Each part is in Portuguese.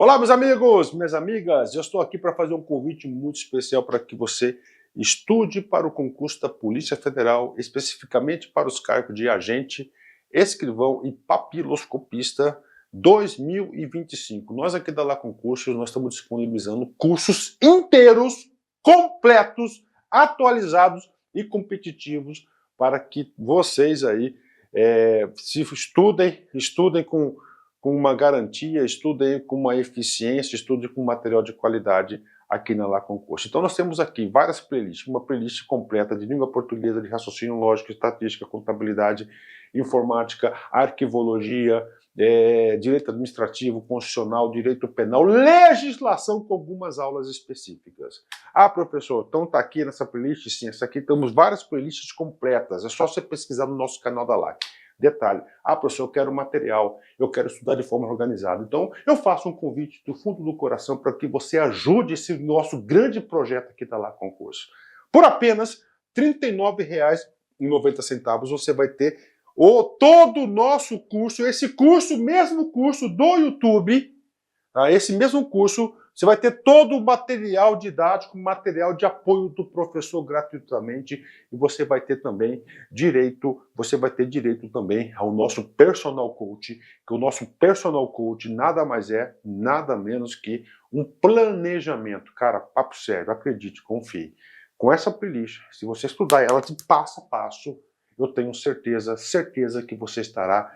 Olá, meus amigos, minhas amigas, eu estou aqui para fazer um convite muito especial para que você estude para o concurso da Polícia Federal, especificamente para os cargos de agente, escrivão e papiloscopista 2025. Nós aqui da Lá Concursos, nós estamos disponibilizando cursos inteiros, completos, atualizados e competitivos para que vocês aí se estudem com uma garantia, estudem com uma eficiência, estudem com material de qualidade aqui na Lá Concurso. Então nós temos aqui várias playlists, uma playlist completa de língua portuguesa, de raciocínio lógico, estatística, contabilidade, informática, arquivologia, direito administrativo, constitucional, direito penal, legislação com algumas aulas específicas. Ah, professor, então está aqui nessa playlist? Sim, essa aqui temos várias playlists completas, é só você pesquisar no nosso canal da LAC. Detalhe, professor, eu quero material, eu quero estudar de forma organizada. Então, eu faço um convite do fundo do coração para que você ajude esse nosso grande projeto aqui da Lá Concurso. Por apenas R$ 39,90 você vai ter todo o nosso curso, esse mesmo curso do YouTube, tá? Esse mesmo curso, você vai ter todo o material didático, material de apoio do professor gratuitamente, e você vai ter também direito também ao nosso personal coach, que o nosso personal coach nada mais é, nada menos que um planejamento. Cara, papo sério, acredite, confie. Com essa playlist, se você estudar ela de passo a passo, eu tenho certeza que você estará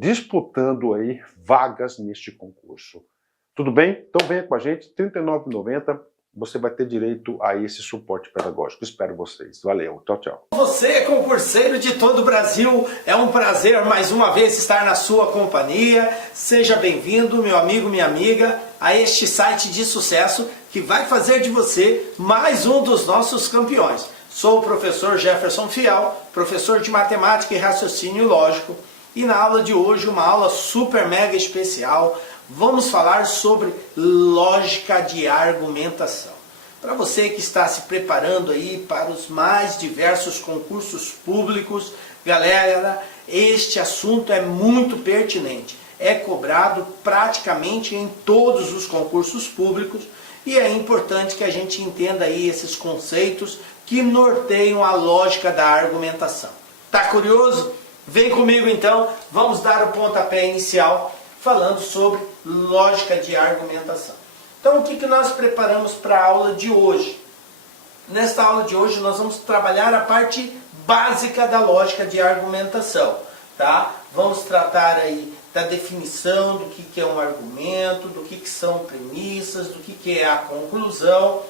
disputando aí vagas neste concurso. Tudo bem? Então venha com a gente, R$ 39,90, você vai ter direito a esse suporte pedagógico. Espero vocês. Valeu, tchau, tchau. Você, concurseiro de todo o Brasil, é um prazer mais uma vez estar na sua companhia. Seja bem-vindo, meu amigo, minha amiga, a este site de sucesso que vai fazer de você mais um dos nossos campeões. Sou o professor Jefferson Fiel, professor de matemática e raciocínio lógico, e na aula de hoje, uma aula super mega especial, vamos falar sobre lógica de argumentação. Para você que está se preparando aí para os mais diversos concursos públicos, galera, este assunto é muito pertinente. É cobrado praticamente em todos os concursos públicos e é importante que a gente entenda aí esses conceitos que norteiam a lógica da argumentação. Tá curioso? Vem comigo então, vamos dar o pontapé inicial falando sobre lógica de argumentação. Então, o que nós preparamos para a aula de hoje? Nesta aula de hoje, nós vamos trabalhar a parte básica da lógica de argumentação, tá? Vamos tratar aí da definição do que é um argumento, do que são premissas, do que é a conclusão.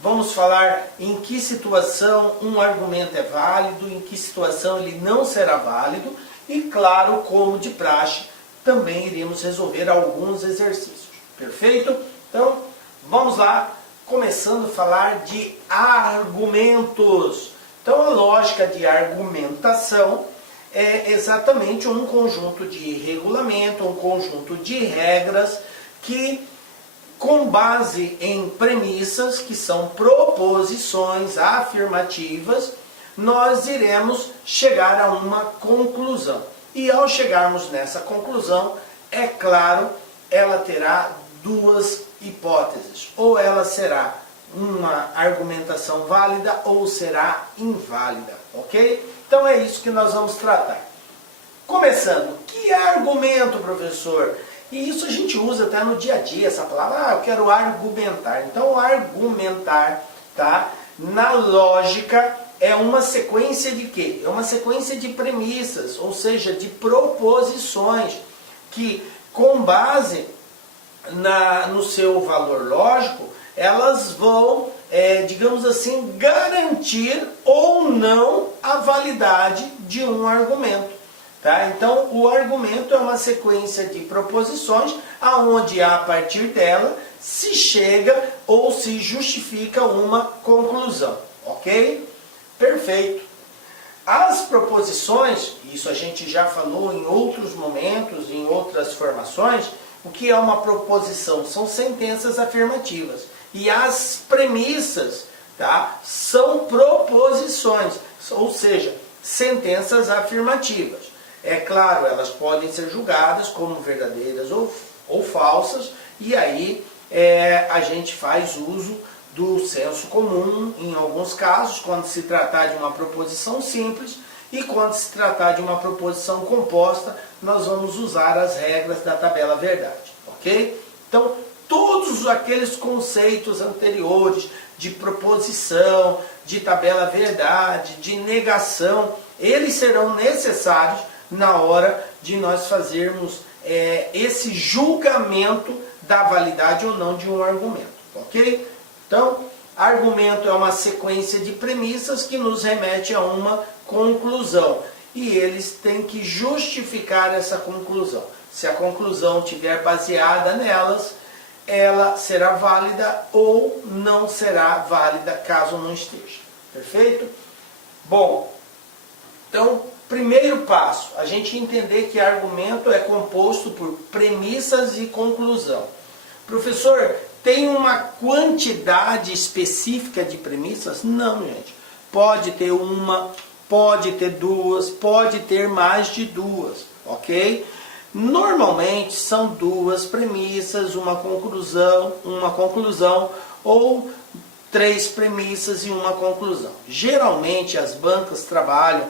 Vamos falar em que situação um argumento é válido, em que situação ele não será válido e, claro, como de praxe, também iremos resolver alguns exercícios. Perfeito? Então, vamos lá, começando a falar de argumentos. Então, a lógica de argumentação é exatamente um conjunto de regulamento, um conjunto de regras que, com base em premissas, que são proposições afirmativas, nós iremos chegar a uma conclusão. E ao chegarmos nessa conclusão, é claro, ela terá duas hipóteses. Ou ela será uma argumentação válida ou será inválida, ok? Então é isso que nós vamos tratar. Começando, o que é argumento, professor? E isso a gente usa até no dia a dia, essa palavra, eu quero argumentar. Então, argumentar, tá? Na lógica, é uma sequência de quê? É uma sequência de premissas, ou seja, de proposições, que com base no seu valor lógico, elas vão, digamos assim, garantir ou não a validade de um argumento. Tá? Então, o argumento é uma sequência de proposições aonde a partir dela se chega ou se justifica uma conclusão. Ok? Perfeito. As proposições, isso a gente já falou em outros momentos, em outras formações, o que é uma proposição? São sentenças afirmativas. E as premissas, tá, são proposições, ou seja, sentenças afirmativas. É claro, elas podem ser julgadas como verdadeiras ou falsas, e aí a gente faz uso do senso comum em alguns casos, quando se tratar de uma proposição simples, e quando se tratar de uma proposição composta, nós vamos usar as regras da tabela verdade, ok? Então, todos aqueles conceitos anteriores de proposição, de tabela verdade, de negação, eles serão necessários na hora de nós fazermos esse julgamento da validade ou não de um argumento, ok? Então, argumento é uma sequência de premissas que nos remete a uma conclusão. E eles têm que justificar essa conclusão. Se a conclusão estiver baseada nelas, ela será válida ou não será válida caso não esteja. Perfeito? Bom, então, primeiro passo, a gente entender que argumento é composto por premissas e conclusão. Professor, tem uma quantidade específica de premissas? Não, gente. Pode ter uma, pode ter duas, pode ter mais de duas, ok? Normalmente são duas premissas, uma conclusão ou três premissas e uma conclusão. Geralmente as bancas trabalham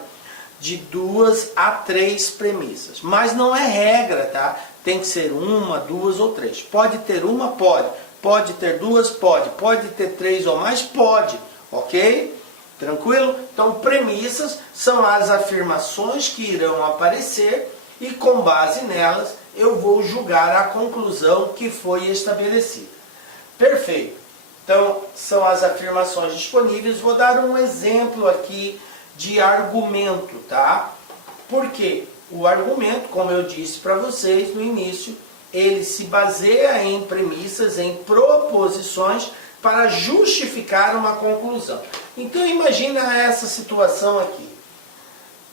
de 2 a 3 premissas, mas não é regra, tá? Tem que ser uma, duas ou três. Pode ter uma? Pode. Pode ter duas? Pode. Pode ter 3 ou mais? Pode. Ok? Tranquilo? Então, premissas são as afirmações que irão aparecer e, com base nelas, eu vou julgar a conclusão que foi estabelecida. Perfeito. Então, são as afirmações disponíveis. Vou dar um exemplo aqui de argumento, tá? Por quê? O argumento, como eu disse para vocês no início, ele se baseia em premissas, em proposições para justificar uma conclusão. Então imagina essa situação aqui.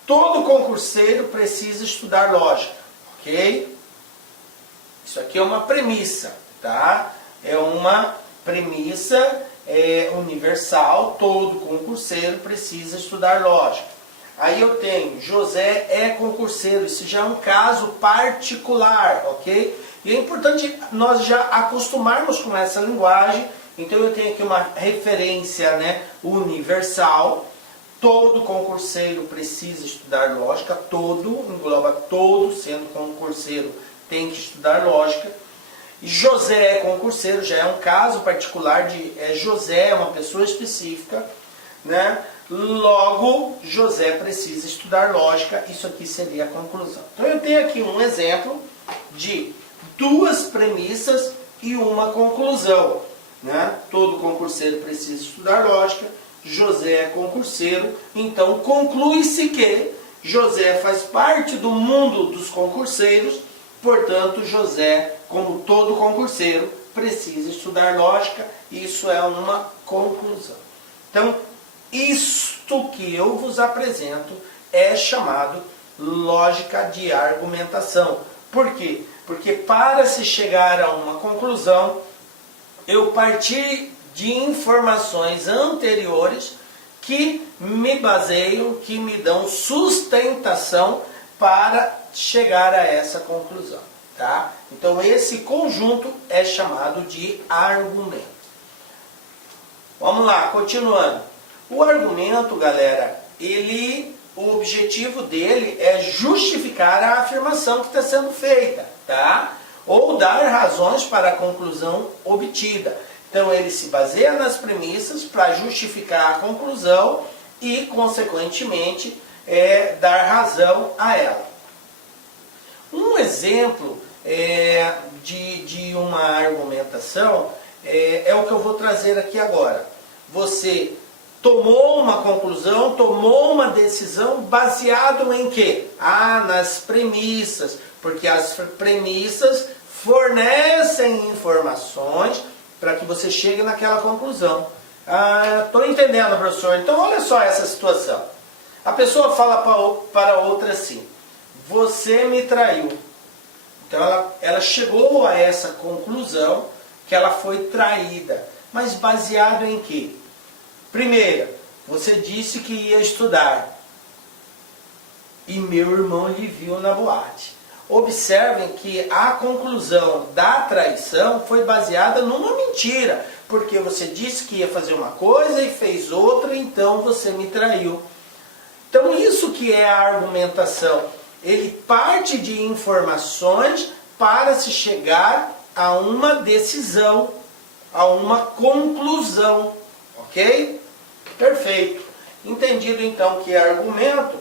Todo concurseiro precisa estudar lógica, ok? Isso aqui é uma premissa, tá? É uma premissa universal, todo concurseiro precisa estudar lógica. Aí eu tenho, José é concurseiro, isso já é um caso particular, ok? E é importante nós já acostumarmos com essa linguagem. Então eu tenho aqui uma referência, né, universal. Todo concurseiro precisa estudar lógica, todo, engloba todo, sendo concurseiro tem que estudar lógica. E José é concurseiro, já é um caso particular de José, é uma pessoa específica, né? Logo, José precisa estudar lógica, isso aqui seria a conclusão. Então eu tenho aqui um exemplo de duas premissas e uma conclusão, né? Todo concurseiro precisa estudar lógica, José é concurseiro, então conclui-se que José faz parte do mundo dos concurseiros, portanto José, como todo concurseiro, precisa estudar lógica, isso é uma conclusão. Então, isto que eu vos apresento é chamado lógica de argumentação. Por quê? Porque para se chegar a uma conclusão, eu parti de informações anteriores que me baseiam, que me dão sustentação para chegar a essa conclusão. Tá? Então esse conjunto é chamado de argumento. Vamos lá, continuando. O argumento, galera, o objetivo dele é justificar a afirmação que está sendo feita, tá? Ou dar razões para a conclusão obtida. Então ele se baseia nas premissas para justificar a conclusão e, consequentemente, dar razão a ela. Um exemplo de uma argumentação é o que eu vou trazer aqui agora. Você tomou uma conclusão, tomou uma decisão baseado em quê? Nas premissas, porque as premissas fornecem informações para que você chegue naquela conclusão. Estou entendendo, professor. Então olha só essa situação. A pessoa fala para outra assim, você me traiu. Então ela chegou a essa conclusão que ela foi traída. Mas baseado em quê? Primeiro, você disse que ia estudar e meu irmão lhe viu na boate. observem que a conclusão da traição foi baseada numa mentira, porque você disse que ia fazer uma coisa e fez outra, então você me traiu. Então isso que é a argumentação. Ele parte de informações para se chegar a uma decisão, a uma conclusão, ok? Perfeito. Entendido então que é argumento,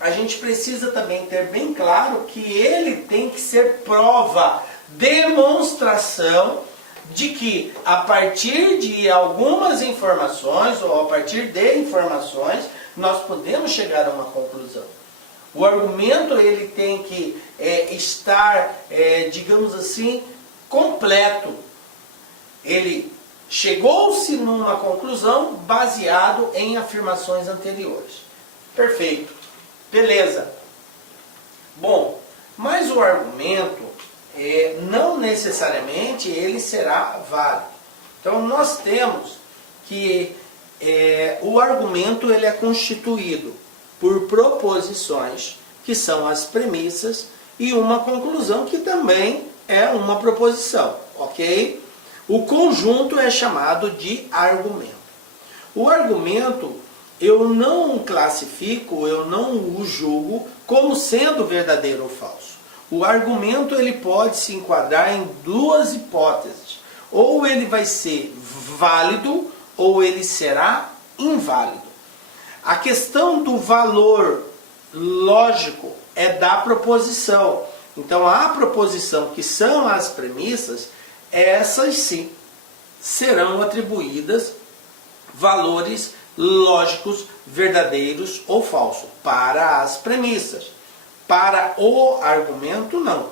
a gente precisa também ter bem claro que ele tem que ser prova, demonstração de que a partir de algumas informações ou a partir de informações nós podemos chegar a uma conclusão. O argumento ele tem que estar, digamos assim, completo. Ele chegou-se numa conclusão baseado em afirmações anteriores. Perfeito. Beleza. Bom, mas o argumento não necessariamente ele será válido. Então nós temos que o argumento ele é constituído por proposições, que são as premissas, e uma conclusão, que também é uma proposição, ok? O conjunto é chamado de argumento. O argumento, eu não classifico, eu não o julgo como sendo verdadeiro ou falso. O argumento ele pode se enquadrar em duas hipóteses. Ou ele vai ser válido, ou ele será inválido. A questão do valor lógico é da proposição. Então a proposição, que são as premissas, essas sim serão atribuídas valores lógicos verdadeiros ou falsos para as premissas. Para o argumento, não.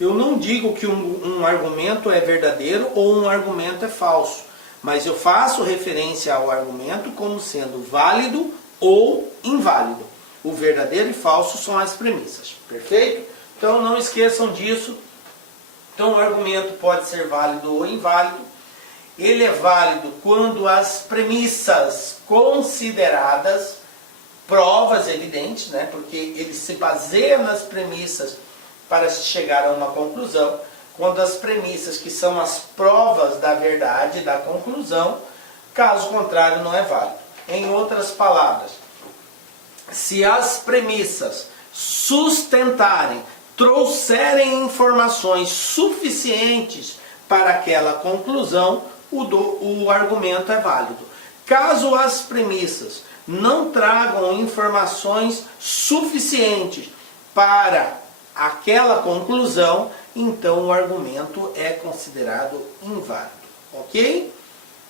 Eu não digo que um argumento é verdadeiro ou um argumento é falso, mas eu faço referência ao argumento como sendo válido ou inválido. O verdadeiro e falso são as premissas. Perfeito? Então não esqueçam disso. Então o argumento pode ser válido ou inválido. Ele é válido quando as premissas consideradas, provas evidentes, né? Porque ele se baseia nas premissas para se chegar a uma conclusão. Quando as premissas, que são as provas da verdade, da conclusão, caso contrário não é válido. Em outras palavras, se as premissas sustentarem, trouxerem informações suficientes para aquela conclusão, o argumento é válido. Caso as premissas não tragam informações suficientes para aquela conclusão, então o argumento é considerado inválido. Ok?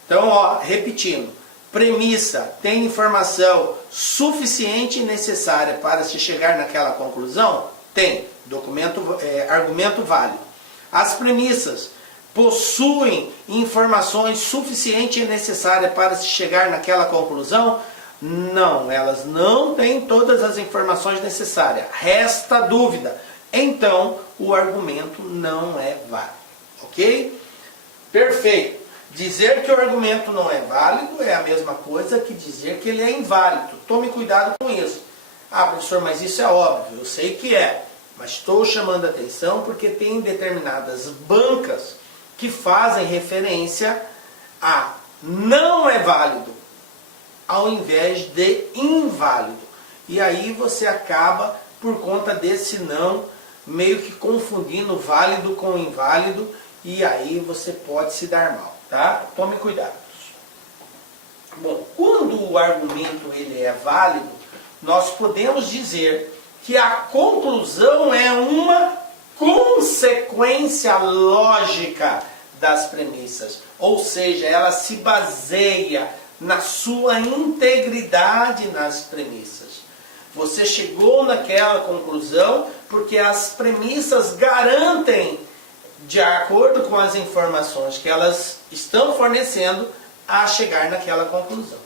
Então, repetindo. Premissa tem informação suficiente e necessária para se chegar naquela conclusão? Tem. Argumento válido. As premissas possuem informações suficientes e necessárias para se chegar naquela conclusão? Não, elas não têm todas as informações necessárias. Resta dúvida. Então, o argumento não é válido. Ok? Perfeito. Dizer que o argumento não é válido é a mesma coisa que dizer que ele é inválido. Tome cuidado com isso. Ah, professor, mas isso é óbvio. Eu sei que é. Mas estou chamando a atenção porque tem determinadas bancas que fazem referência a não é válido, ao invés de inválido. E aí você acaba, por conta desse não, meio que confundindo válido com inválido, e aí você pode se dar mal, tá? Tome cuidado. Bom, quando o argumento ele é válido, nós podemos dizer que a conclusão é uma consequência lógica das premissas, ou seja, ela se baseia na sua integridade nas premissas. Você chegou naquela conclusão porque as premissas garantem, de acordo com as informações que elas estão fornecendo, a chegar naquela conclusão.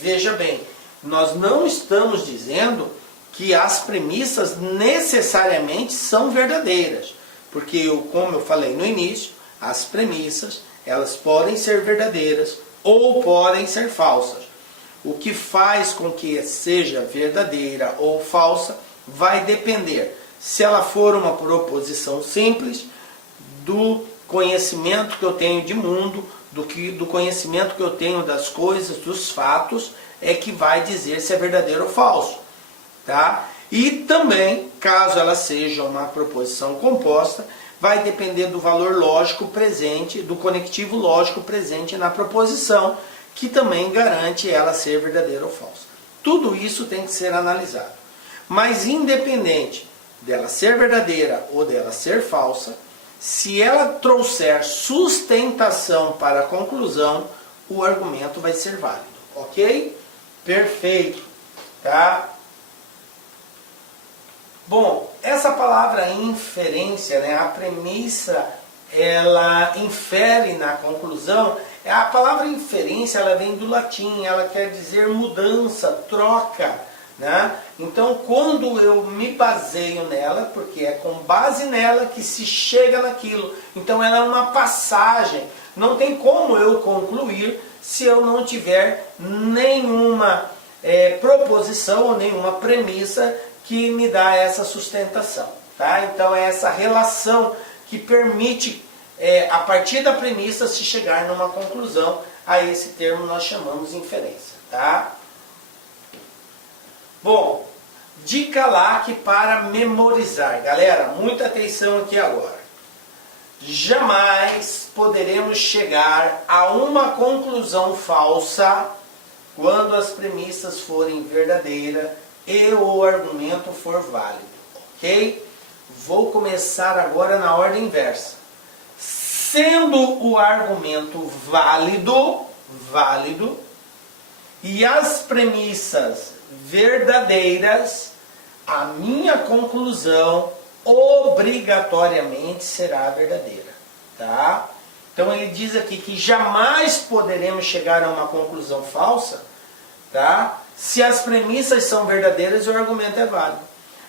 Veja bem, nós não estamos dizendo que as premissas necessariamente são verdadeiras, porque como eu falei no início, as premissas elas podem ser verdadeiras ou podem ser falsas. O que faz com que seja verdadeira ou falsa vai depender se ela for uma proposição simples do conhecimento que eu tenho de mundo, do conhecimento que eu tenho das coisas, dos fatos, é que vai dizer se é verdadeiro ou falso. Tá? E também, caso ela seja uma proposição composta, vai depender do valor lógico presente, do conectivo lógico presente na proposição, que também garante ela ser verdadeira ou falsa. Tudo isso tem que ser analisado. Mas independente dela ser verdadeira ou dela ser falsa, se ela trouxer sustentação para a conclusão, o argumento vai ser válido. Ok? Perfeito. Tá? Bom, essa palavra inferência, né, a premissa, ela infere na conclusão. A palavra inferência, ela vem do latim, ela quer dizer mudança, troca, né? Então, quando eu me baseio nela, porque é com base nela que se chega naquilo, então ela é uma passagem, não tem como eu concluir se eu não tiver nenhuma proposição ou nenhuma premissa que me dá essa sustentação, tá? Então é essa relação que permite, a partir da premissa, se chegar numa conclusão. A esse termo nós chamamos inferência, tá? Bom, dica LAC para memorizar. Galera, muita atenção aqui agora. Jamais poderemos chegar a uma conclusão falsa quando as premissas forem verdadeiras e o argumento for válido, ok? Vou começar agora na ordem inversa. Sendo o argumento válido e as premissas verdadeiras, a minha conclusão obrigatoriamente será verdadeira, tá? Então ele diz aqui que jamais poderemos chegar a uma conclusão falsa, tá? Se as premissas são verdadeiras e o argumento é válido.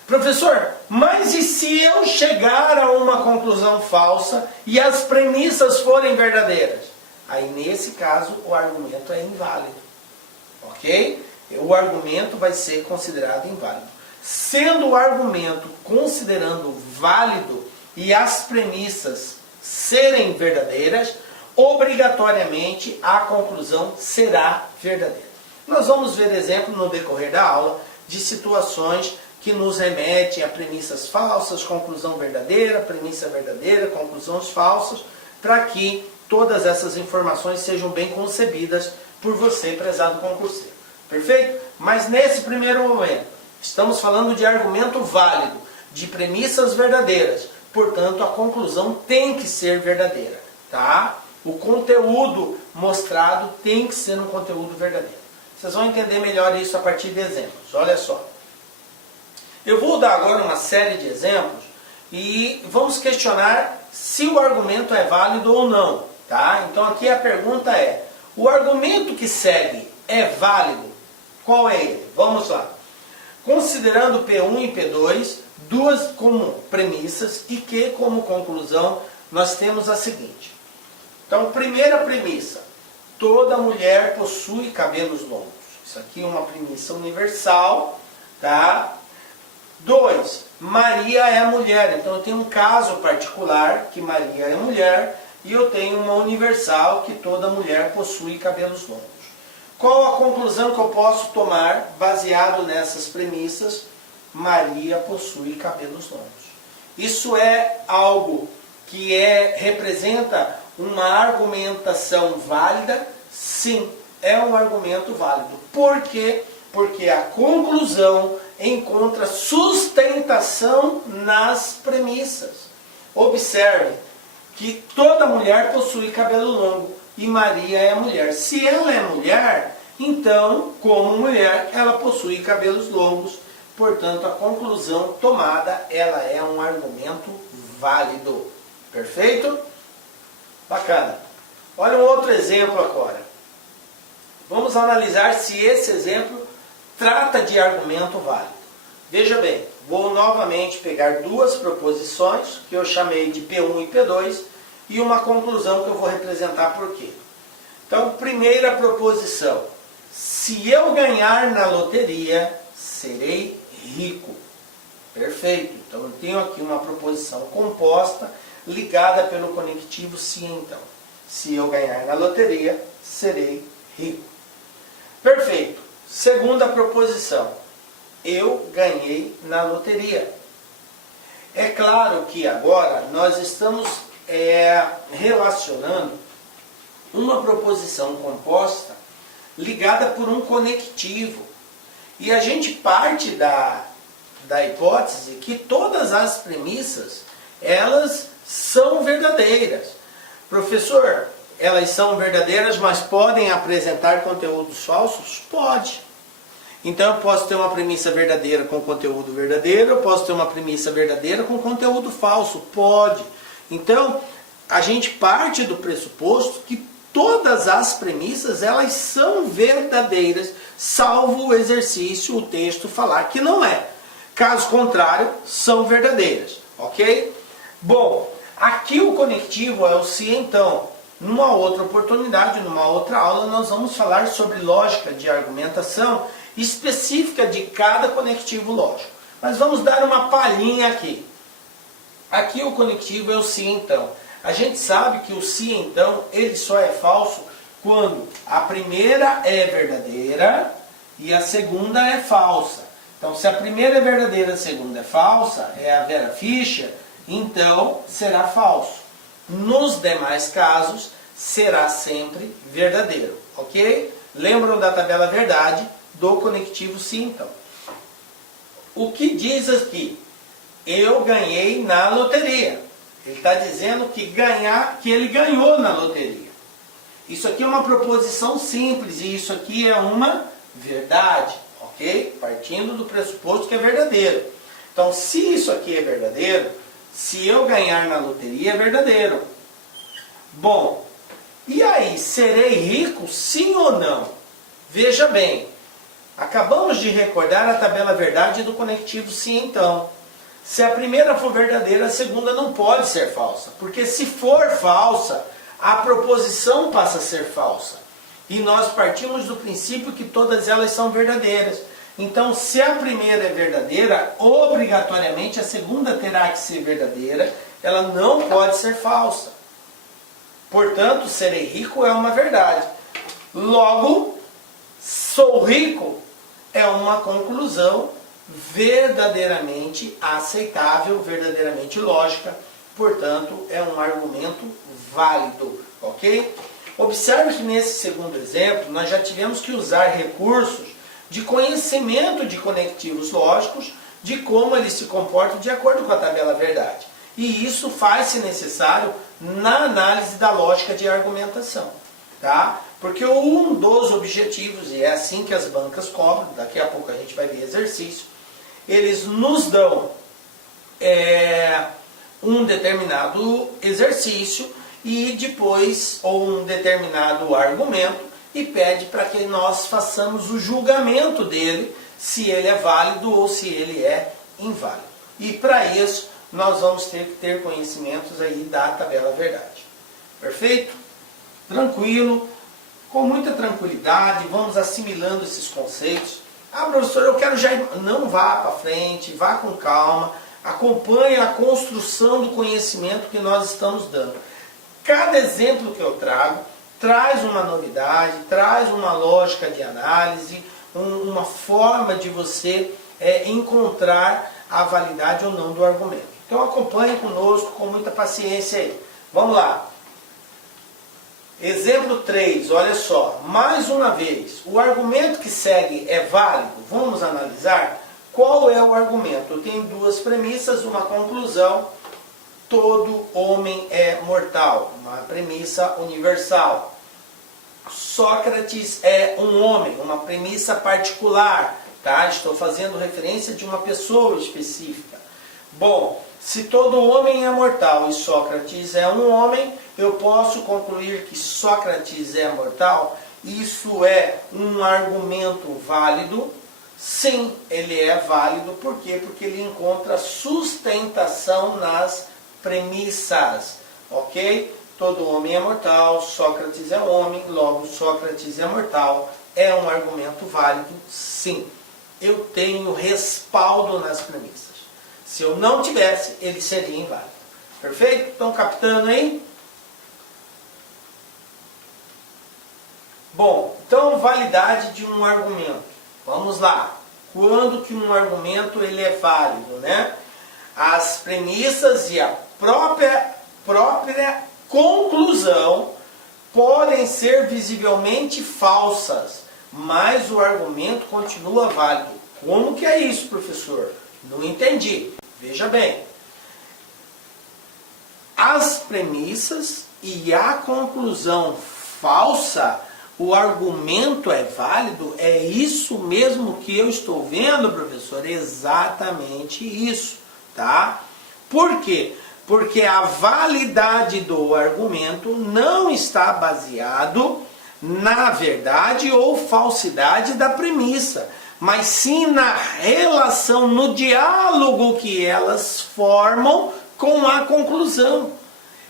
Professor, mas e se eu chegar a uma conclusão falsa e as premissas forem verdadeiras? Aí nesse caso o argumento é inválido, ok? O argumento vai ser considerado inválido. Sendo o argumento considerando válido e as premissas serem verdadeiras, obrigatoriamente a conclusão será verdadeira. Nós vamos ver exemplo no decorrer da aula de situações que nos remetem a premissas falsas, conclusão verdadeira, premissa verdadeira, conclusões falsas, para que todas essas informações sejam bem concebidas por você, prezado concurseiro. Perfeito? Mas nesse primeiro momento, estamos falando de argumento válido, de premissas verdadeiras. Portanto, a conclusão tem que ser verdadeira. Tá? O conteúdo mostrado tem que ser um conteúdo verdadeiro. Vocês vão entender melhor isso a partir de exemplos. Olha só. Eu vou dar agora uma série de exemplos e vamos questionar se o argumento é válido ou não. Tá? Então aqui a pergunta é, o argumento que segue é válido? Qual é ele? Vamos lá. Considerando P1 e P2, duas como premissas e que como conclusão nós temos a seguinte. Então, primeira premissa, toda mulher possui cabelos longos. Isso aqui é uma premissa universal, tá? 2, Maria é mulher. Então eu tenho um caso particular que Maria é mulher e eu tenho uma universal que toda mulher possui cabelos longos. Qual a conclusão que eu posso tomar baseado nessas premissas? Maria possui cabelos longos. Isso é algo que representa uma argumentação válida? Sim, é um argumento válido. Por quê? Porque a conclusão encontra sustentação nas premissas. Observe que toda mulher possui cabelo longo e Maria é mulher. Se ela é mulher, então, como mulher, ela possui cabelos longos. Portanto, a conclusão tomada, ela é um argumento válido. Perfeito? Bacana. Olha um outro exemplo agora. Vamos analisar se esse exemplo trata de argumento válido. Veja bem, vou novamente pegar duas proposições, que eu chamei de P1 e P2, e uma conclusão que eu vou representar por quê. Então, primeira proposição. Se eu ganhar na loteria, serei rico. Perfeito. Então eu tenho aqui uma proposição composta ligada pelo conectivo se então. Se eu ganhar na loteria, serei rico. Perfeito. Segunda proposição. Eu ganhei na loteria. É claro que agora nós estamos relacionando uma proposição composta ligada por um conectivo. E a gente parte da hipótese que todas as premissas, elas são verdadeiras. Professor, elas são verdadeiras, mas podem apresentar conteúdos falsos? Pode. Então eu posso ter uma premissa verdadeira com conteúdo verdadeiro, eu posso ter uma premissa verdadeira com conteúdo falso? Pode. Então, a gente parte do pressuposto que todas as premissas, elas são verdadeiras, salvo o exercício, o texto falar que não é. Caso contrário, são verdadeiras, ok? Bom, aqui o conectivo é o se então. Numa outra oportunidade, numa outra aula, nós vamos falar sobre lógica de argumentação específica de cada conectivo lógico. Mas vamos dar uma palhinha aqui. Aqui o conectivo é o se então. A gente sabe que o se então, ele só é falso quando a primeira é verdadeira e a segunda é falsa. Então, se a primeira é verdadeira e a segunda é falsa, é a Vera Fischer, então será falso. Nos demais casos, será sempre verdadeiro, ok? Lembram da tabela verdade do conectivo se então. O que diz aqui? Eu ganhei na loteria. Ele está dizendo que ele ganhou na loteria. Isso aqui é uma proposição simples e isso aqui é uma verdade, ok? Partindo do pressuposto que é verdadeiro. Então, se isso aqui é verdadeiro, se eu ganhar na loteria é verdadeiro. Bom, e aí, serei rico sim ou não? Veja bem, acabamos de recordar a tabela verdade do conectivo sim então. Se a primeira for verdadeira, a segunda não pode ser falsa. Porque se for falsa, a proposição passa a ser falsa. E nós partimos do princípio que todas elas são verdadeiras. Então, se a primeira é verdadeira, obrigatoriamente a segunda terá que ser verdadeira. Ela não pode ser falsa. Portanto, serei rico é uma verdade. Logo, sou rico é uma conclusão verdadeiramente aceitável, verdadeiramente lógica, portanto é um argumento válido, ok? Observe que nesse segundo exemplo nós já tivemos que usar recursos de conhecimento de conectivos lógicos, de como eles se comportam de acordo com a tabela verdade. E isso faz-se necessário na análise da lógica de argumentação, tá? Porque um dos objetivos, e é assim que as bancas cobram, daqui a pouco a gente vai ver exercício, eles nos dão um determinado exercício e depois, ou um determinado argumento, e pede para que nós façamos o julgamento dele, se ele é válido ou se ele é inválido. E para isso, nós vamos ter que ter conhecimentos aí da tabela verdade. Perfeito? Tranquilo, com muita tranquilidade, vamos assimilando esses conceitos. Ah, professor, eu quero já ir. Não vá para frente, vá com calma, acompanhe a construção do conhecimento que nós estamos dando. Cada exemplo que eu trago traz uma novidade, traz uma lógica de análise, uma forma de você encontrar a validade ou não do argumento. Então acompanhe conosco com muita paciência aí. Vamos lá. Exemplo 3, olha só, mais uma vez, o argumento que segue é válido? Vamos analisar qual é o argumento. Eu tenho duas premissas, uma conclusão, todo homem é mortal, uma premissa universal. Sócrates é um homem, uma premissa particular, tá? Estou fazendo referência de uma pessoa específica. Bom, se todo homem é mortal e Sócrates é um homem, eu posso concluir que Sócrates é mortal? Isso é um argumento válido? Sim, ele é válido. Por quê? Porque ele encontra sustentação nas premissas. Ok? Todo homem é mortal, Sócrates é homem, logo Sócrates é mortal. É um argumento válido? Sim. Eu tenho respaldo nas premissas. Se eu não tivesse, ele seria inválido. Perfeito? Estão captando aí? Bom, então validade de um argumento. Vamos lá. Quando que um argumento ele é válido, né? As premissas e a própria conclusão podem ser visivelmente falsas, mas o argumento continua válido. Como que é isso, professor? Não entendi. Veja bem. As premissas e a conclusão falsa, o argumento é válido? É isso mesmo que eu estou vendo, professor? Exatamente isso, tá? Por quê? Porque a validade do argumento não está baseado na verdade ou falsidade da premissa, mas sim na relação, no diálogo que elas formam com a conclusão.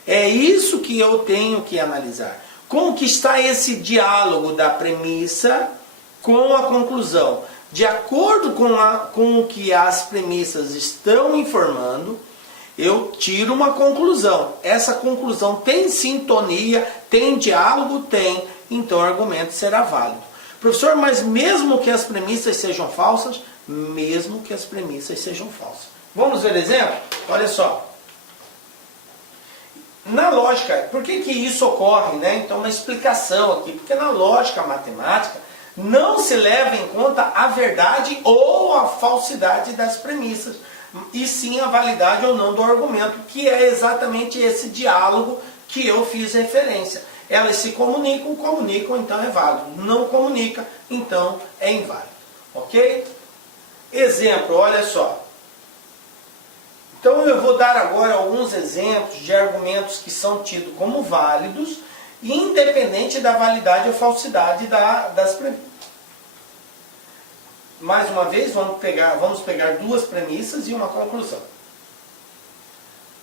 É isso que eu tenho que analisar. Como que está esse diálogo da premissa com a conclusão? De acordo com o que as premissas estão informando, eu tiro uma conclusão. Essa conclusão tem sintonia, tem diálogo? Tem. Então o argumento será válido. Professor, mas mesmo que as premissas sejam falsas? Mesmo que as premissas sejam falsas. Vamos ver exemplo? Olha só. Na lógica, por que isso ocorre, né? Então, uma explicação aqui. Porque na lógica matemática não se leva em conta a verdade ou a falsidade das premissas, e sim a validade ou não do argumento, que é exatamente esse diálogo que eu fiz referência. Elas se comunicam, então é válido. Não comunica, então é inválido. Ok? Exemplo, olha só. Então eu vou dar agora alguns exemplos de argumentos que são tidos como válidos, independente da validade ou falsidade das premissas. Mais uma vez, vamos pegar duas premissas e uma conclusão.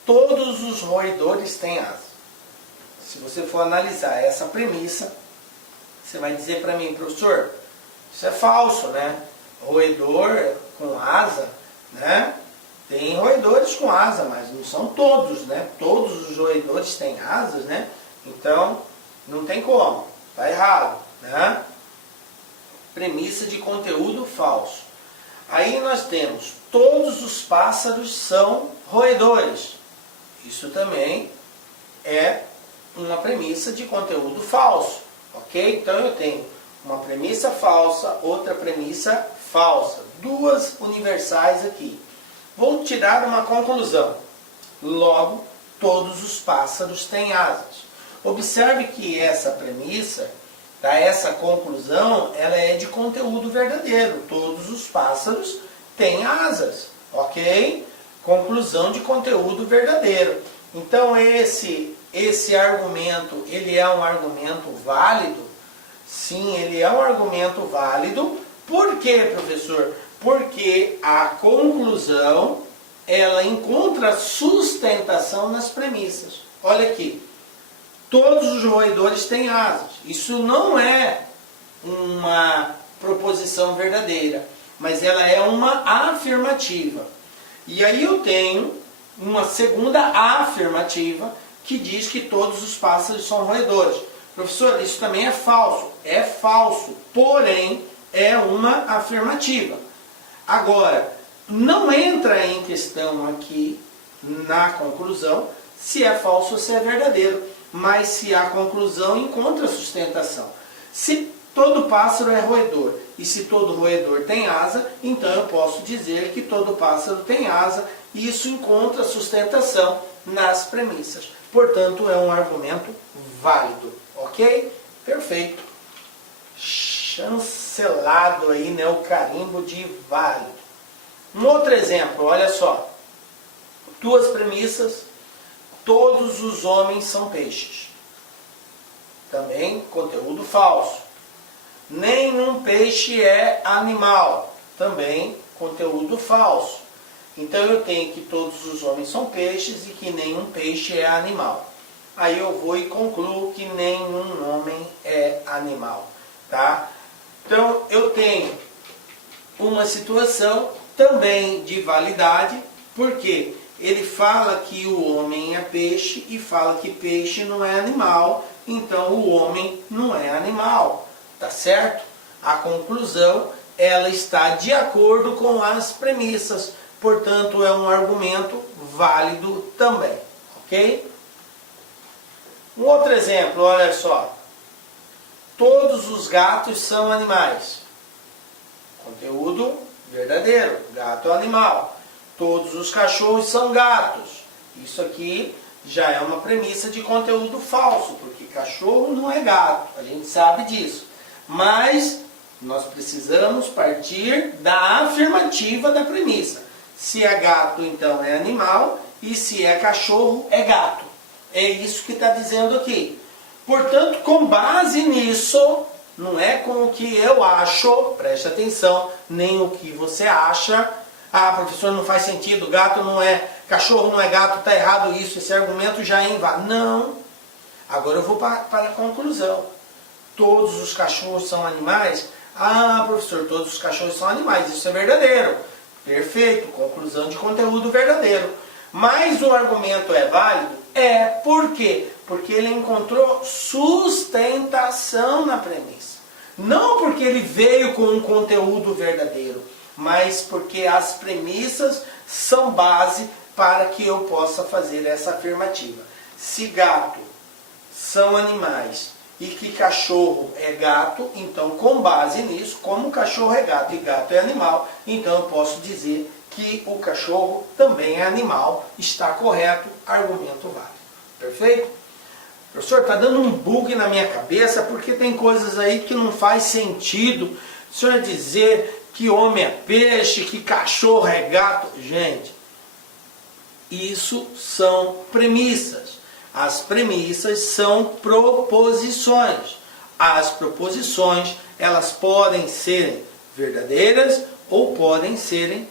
Todos os roedores têm asa. Se você for analisar essa premissa, você vai dizer para mim, professor, isso é falso, né? Roedor com asa, né? Tem roedores com asa, mas não são todos, né? Todos os roedores têm asas, né? Então, não tem como. Está errado, né? Premissa de conteúdo falso. Aí nós temos, todos os pássaros são roedores. Isso também é uma premissa de conteúdo falso. Ok? Então eu tenho uma premissa falsa, outra premissa falsa. Duas universais aqui. Vou tirar uma conclusão. Logo, todos os pássaros têm asas. Observe que essa premissa, essa conclusão, ela é de conteúdo verdadeiro. Todos os pássaros têm asas. Ok? Conclusão de conteúdo verdadeiro. Então esse argumento, ele é um argumento válido? Sim, ele é um argumento válido. Por quê, professor? Porque a conclusão, ela encontra sustentação nas premissas. Olha aqui. Todos os roedores têm asas. Isso não é uma proposição verdadeira, mas ela é uma afirmativa. E aí eu tenho uma segunda afirmativa que diz que todos os pássaros são roedores. Professor, isso também é falso. É falso, porém é uma afirmativa. Agora, não entra em questão aqui na conclusão se é falso ou se é verdadeiro, mas se a conclusão encontra sustentação. Se todo pássaro é roedor e se todo roedor tem asa, então eu posso dizer que todo pássaro tem asa e isso encontra sustentação nas premissas. Portanto, é um argumento válido. Ok? Perfeito. Chancelado aí, né, o carimbo de válido. Um outro exemplo, olha só. Duas premissas. Todos os homens são peixes. Também conteúdo falso. Nenhum peixe é animal. Também conteúdo falso. Então eu tenho que todos os homens são peixes e que nenhum peixe é animal. Aí eu vou e concluo que nenhum homem é animal. Tá? Então eu tenho uma situação também de validade. Por quê? Ele fala que o homem é peixe e fala que peixe não é animal, então o homem não é animal, tá certo? A conclusão, ela está de acordo com as premissas, portanto é um argumento válido também, ok? Um outro exemplo, olha só. Todos os gatos são animais. Conteúdo verdadeiro, gato é animal. Todos os cachorros são gatos. Isso aqui já é uma premissa de conteúdo falso, porque cachorro não é gato, a gente sabe disso. Mas nós precisamos partir da afirmativa da premissa. Se é gato, então é animal, e se é cachorro, é gato. É isso que está dizendo aqui. Portanto, com base nisso, não é com o que eu acho, preste atenção, nem o que você acha. Ah, professor, não faz sentido, gato não é, cachorro não é gato, está errado isso, esse argumento já é inválido. Não. Agora eu vou para a conclusão. Todos os cachorros são animais? Ah, professor, todos os cachorros são animais, isso é verdadeiro. Perfeito, conclusão de conteúdo verdadeiro. Mas o argumento é válido? É. Por quê? Porque ele encontrou sustentação na premissa. Não porque ele veio com um conteúdo verdadeiro, mas porque as premissas são base para que eu possa fazer essa afirmativa. Se gato são animais e que cachorro é gato, então com base nisso, como cachorro é gato e gato é animal, então eu posso dizer que o cachorro também é animal, está correto, argumento válido. Perfeito? Professor, está dando um bug na minha cabeça porque tem coisas aí que não faz sentido. O senhor dizer que homem é peixe, que cachorro é gato. Gente, isso são premissas. As premissas são proposições. As proposições, elas podem ser verdadeiras ou podem serem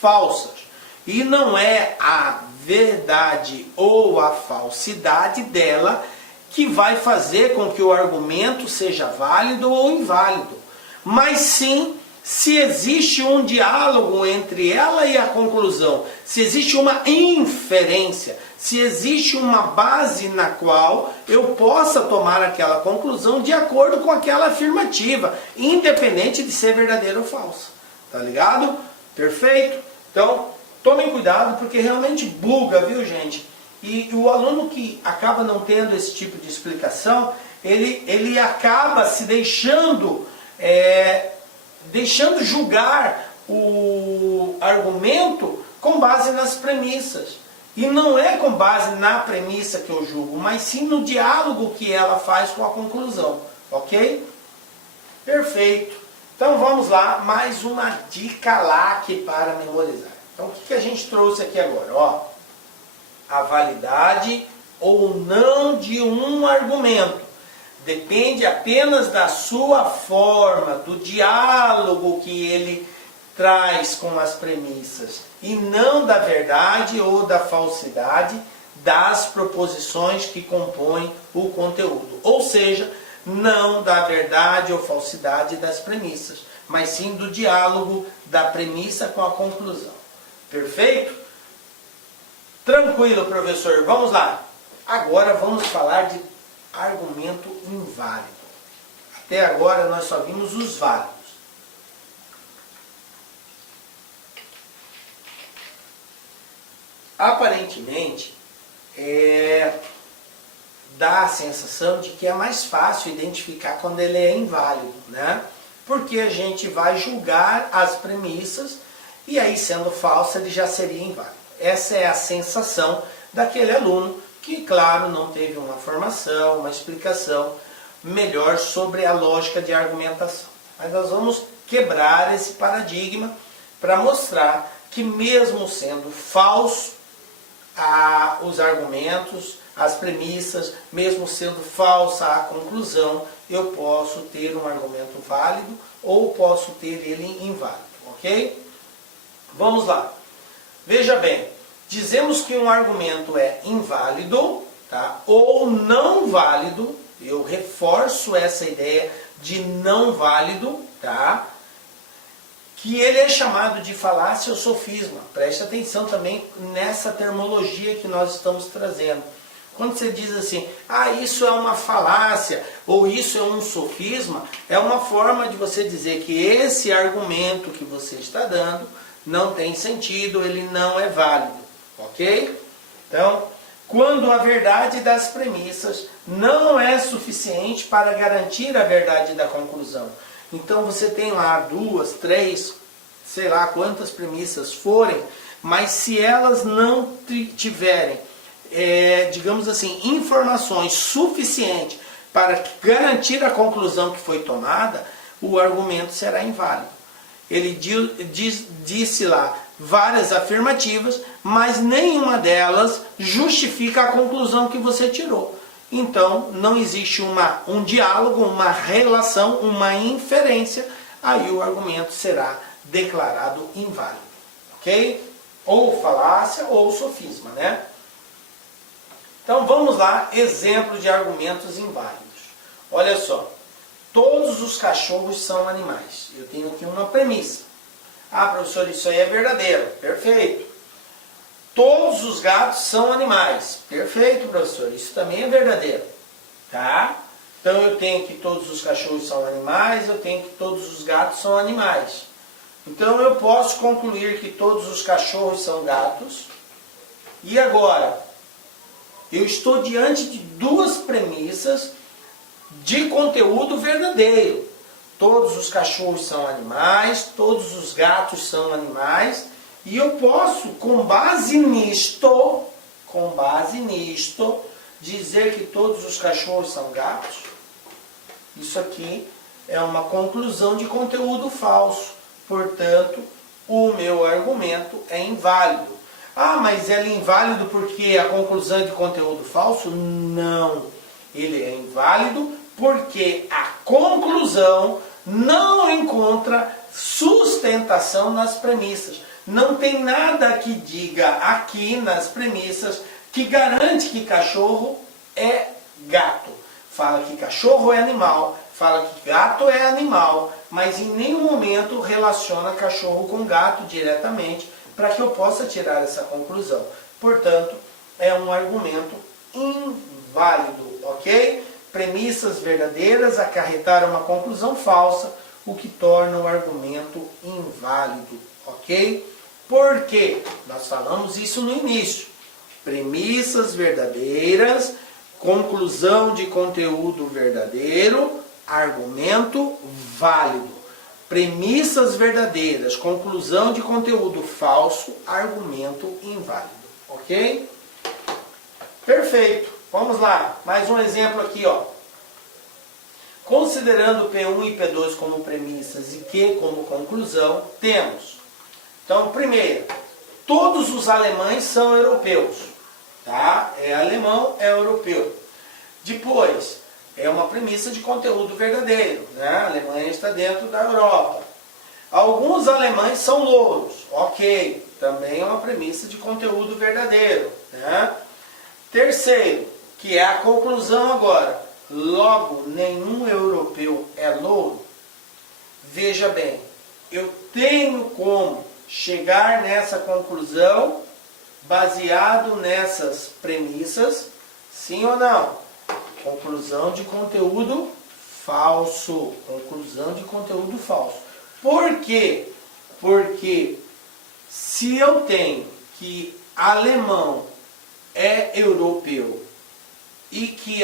falsas. E não é a verdade ou a falsidade dela que vai fazer com que o argumento seja válido ou inválido. Mas sim, se existe um diálogo entre ela e a conclusão, se existe uma inferência, se existe uma base na qual eu possa tomar aquela conclusão de acordo com aquela afirmativa, independente de ser verdadeira ou falsa. Tá ligado? Perfeito? Então, tomem cuidado porque realmente buga, viu, gente? E o aluno que acaba não tendo esse tipo de explicação, ele acaba se deixando julgar o argumento com base nas premissas. E não é com base na premissa que eu julgo, mas sim no diálogo que ela faz com a conclusão. Ok? Perfeito. Então vamos lá, mais uma dica LAC para memorizar. Então o que a gente trouxe aqui agora? Ó, a validade ou não de um argumento depende apenas da sua forma, do diálogo que ele traz com as premissas, e não da verdade ou da falsidade das proposições que compõem o conteúdo. Ou seja, não da verdade ou falsidade das premissas, mas sim do diálogo da premissa com a conclusão. Perfeito? Tranquilo, professor. Vamos lá. Agora vamos falar de argumento inválido. Até agora nós só vimos os válidos. Aparentemente, dá a sensação de que é mais fácil identificar quando ele é inválido, né? Porque a gente vai julgar as premissas e aí, sendo falso, ele já seria inválido. Essa é a sensação daquele aluno que, claro, não teve uma formação, uma explicação melhor sobre a lógica de argumentação. Mas nós vamos quebrar esse paradigma para mostrar que, mesmo sendo falso os argumentos, as premissas, mesmo sendo falsa a conclusão, eu posso ter um argumento válido ou posso ter ele inválido, ok? Vamos lá. Veja bem, dizemos que um argumento é inválido, tá? Ou não válido, eu reforço essa ideia de não válido, tá? que ele é chamado de falácia ou sofisma. Preste atenção também nessa terminologia que nós estamos trazendo. Quando você diz assim, isso é uma falácia, ou isso é um sofisma, é uma forma de você dizer que esse argumento que você está dando não tem sentido, ele não é válido, ok? Então, quando a verdade das premissas não é suficiente para garantir a verdade da conclusão. Então você tem lá 2, 3, sei lá quantas premissas forem, mas se elas não tiverem digamos assim, informações suficientes para garantir a conclusão que foi tomada, o argumento será inválido. Ele disse lá várias afirmativas, mas nenhuma delas justifica a conclusão que você tirou. Então, não existe um diálogo, uma relação, uma inferência, aí o argumento será declarado inválido. Ok? Ou falácia ou sofisma, né? Então vamos lá, exemplo de argumentos inválidos. Olha só, todos os cachorros são animais. Eu tenho aqui uma premissa. Professor, isso aí é verdadeiro. Perfeito. Todos os gatos são animais. Perfeito, professor. Isso também é verdadeiro. Tá? Então eu tenho que todos os cachorros são animais, eu tenho que todos os gatos são animais. Então eu posso concluir que todos os cachorros são gatos. E agora? Eu estou diante de 2 premissas de conteúdo verdadeiro. Todos os cachorros são animais, todos os gatos são animais, e eu posso, com base nisto, dizer que todos os cachorros são gatos. Isso aqui é uma conclusão de conteúdo falso. Portanto, o meu argumento é inválido. Mas ele é inválido porque a conclusão é de conteúdo falso? Não. Ele é inválido porque a conclusão não encontra sustentação nas premissas. Não tem nada que diga aqui nas premissas que garante que cachorro é gato. Fala que cachorro é animal, fala que gato é animal, mas em nenhum momento relaciona cachorro com gato diretamente, para que eu possa tirar essa conclusão. Portanto, é um argumento inválido, ok? Premissas verdadeiras acarretaram uma conclusão falsa, o que torna o argumento inválido, ok? Por quê? Nós falamos isso no início. Premissas verdadeiras, conclusão de conteúdo verdadeiro, argumento válido. Premissas verdadeiras, conclusão de conteúdo falso, argumento inválido. Ok? Perfeito. Vamos lá. Mais um exemplo aqui, ó. Considerando P1 e P2 como premissas e Q como conclusão, temos. Então, primeiro, todos os alemães são europeus. Tá? É alemão, é europeu. Depois, é uma premissa de conteúdo verdadeiro, né? A Alemanha está dentro da Europa. Alguns alemães são louros, ok, também é uma premissa de conteúdo verdadeiro, né? Terceiro, que é a conclusão agora, logo nenhum europeu é louro. Veja bem, eu tenho como chegar nessa conclusão baseado nessas premissas, sim ou não? Conclusão de conteúdo falso. Conclusão de conteúdo falso. Por quê? Porque se eu tenho que alemão é europeu e que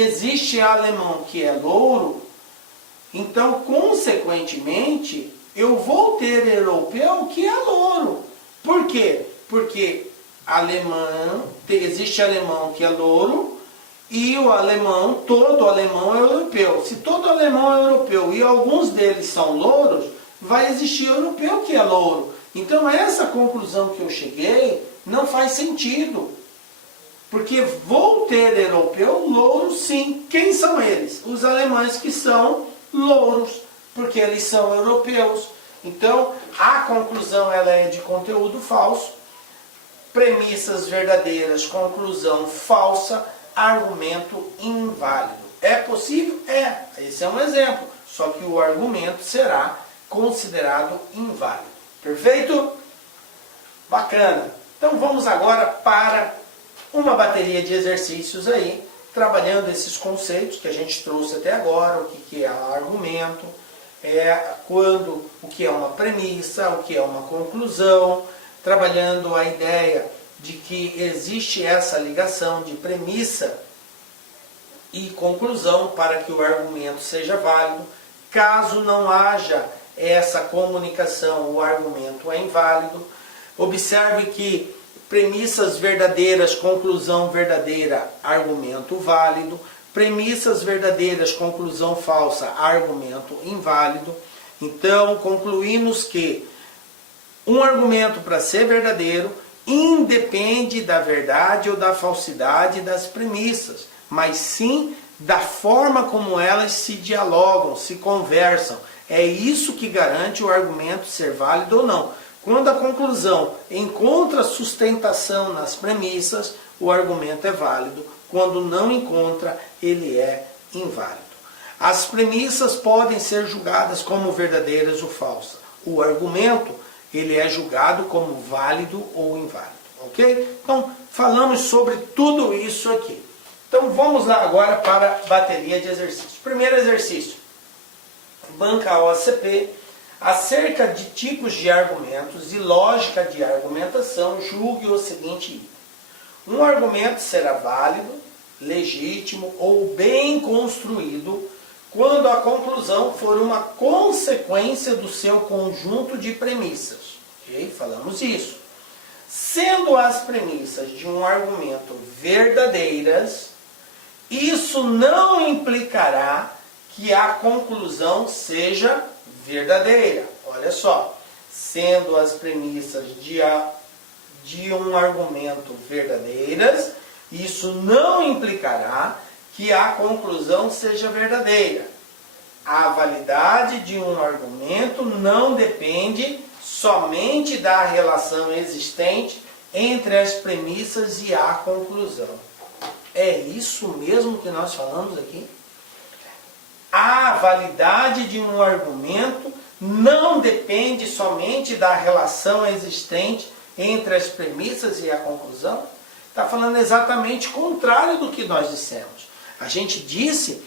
existe alemão que é louro, então, consequentemente, eu vou ter europeu que é louro. Por quê? Porque existe alemão que é louro, e o alemão, todo alemão é europeu. Se todo alemão é europeu e alguns deles são louros, vai existir europeu que é louro. Então essa conclusão que eu cheguei não faz sentido. Porque vou ter europeu louro sim. Quem são eles? Os alemães que são louros, porque eles são europeus. Então a conclusão ela é de conteúdo falso. Premissas verdadeiras, conclusão falsa, argumento inválido. É possível? É. Esse é um exemplo. Só que o argumento será considerado inválido. Perfeito? Bacana. Então vamos agora para uma bateria de exercícios aí, trabalhando esses conceitos que a gente trouxe até agora, o que é argumento, o que é uma premissa, o que é uma conclusão, trabalhando a ideia de que existe essa ligação de premissa e conclusão para que o argumento seja válido. Caso não haja essa comunicação, o argumento é inválido. Observe que premissas verdadeiras, conclusão verdadeira, argumento válido. Premissas verdadeiras, conclusão falsa, argumento inválido. Então, concluímos que um argumento, para ser verdadeiro, independe da verdade ou da falsidade das premissas, mas sim da forma como elas se dialogam, se conversam. É isso que garante o argumento ser válido ou não. Quando a conclusão encontra sustentação nas premissas, o argumento é válido. Quando não encontra, ele é inválido. As premissas podem ser julgadas como verdadeiras ou falsas. O argumento, ele é julgado como válido ou inválido. Ok? Então, falamos sobre tudo isso aqui. Então, vamos lá agora para a bateria de exercícios. Primeiro exercício. Banca OCP. Acerca de tipos de argumentos e lógica de argumentação, julgue o seguinte item. Um argumento será válido, legítimo ou bem construído quando a conclusão for uma consequência do seu conjunto de premissas. Ok? Falamos isso. Sendo as premissas de um argumento verdadeiras, isso não implicará que a conclusão seja verdadeira. Olha só, sendo as premissas de um argumento verdadeiras, isso não implicará que a conclusão seja verdadeira. A validade de um argumento não depende somente da relação existente entre as premissas e a conclusão. É isso mesmo que nós falamos aqui? A validade de um argumento não depende somente da relação existente entre as premissas e a conclusão? Está falando exatamente o contrário do que nós dissemos. A gente disse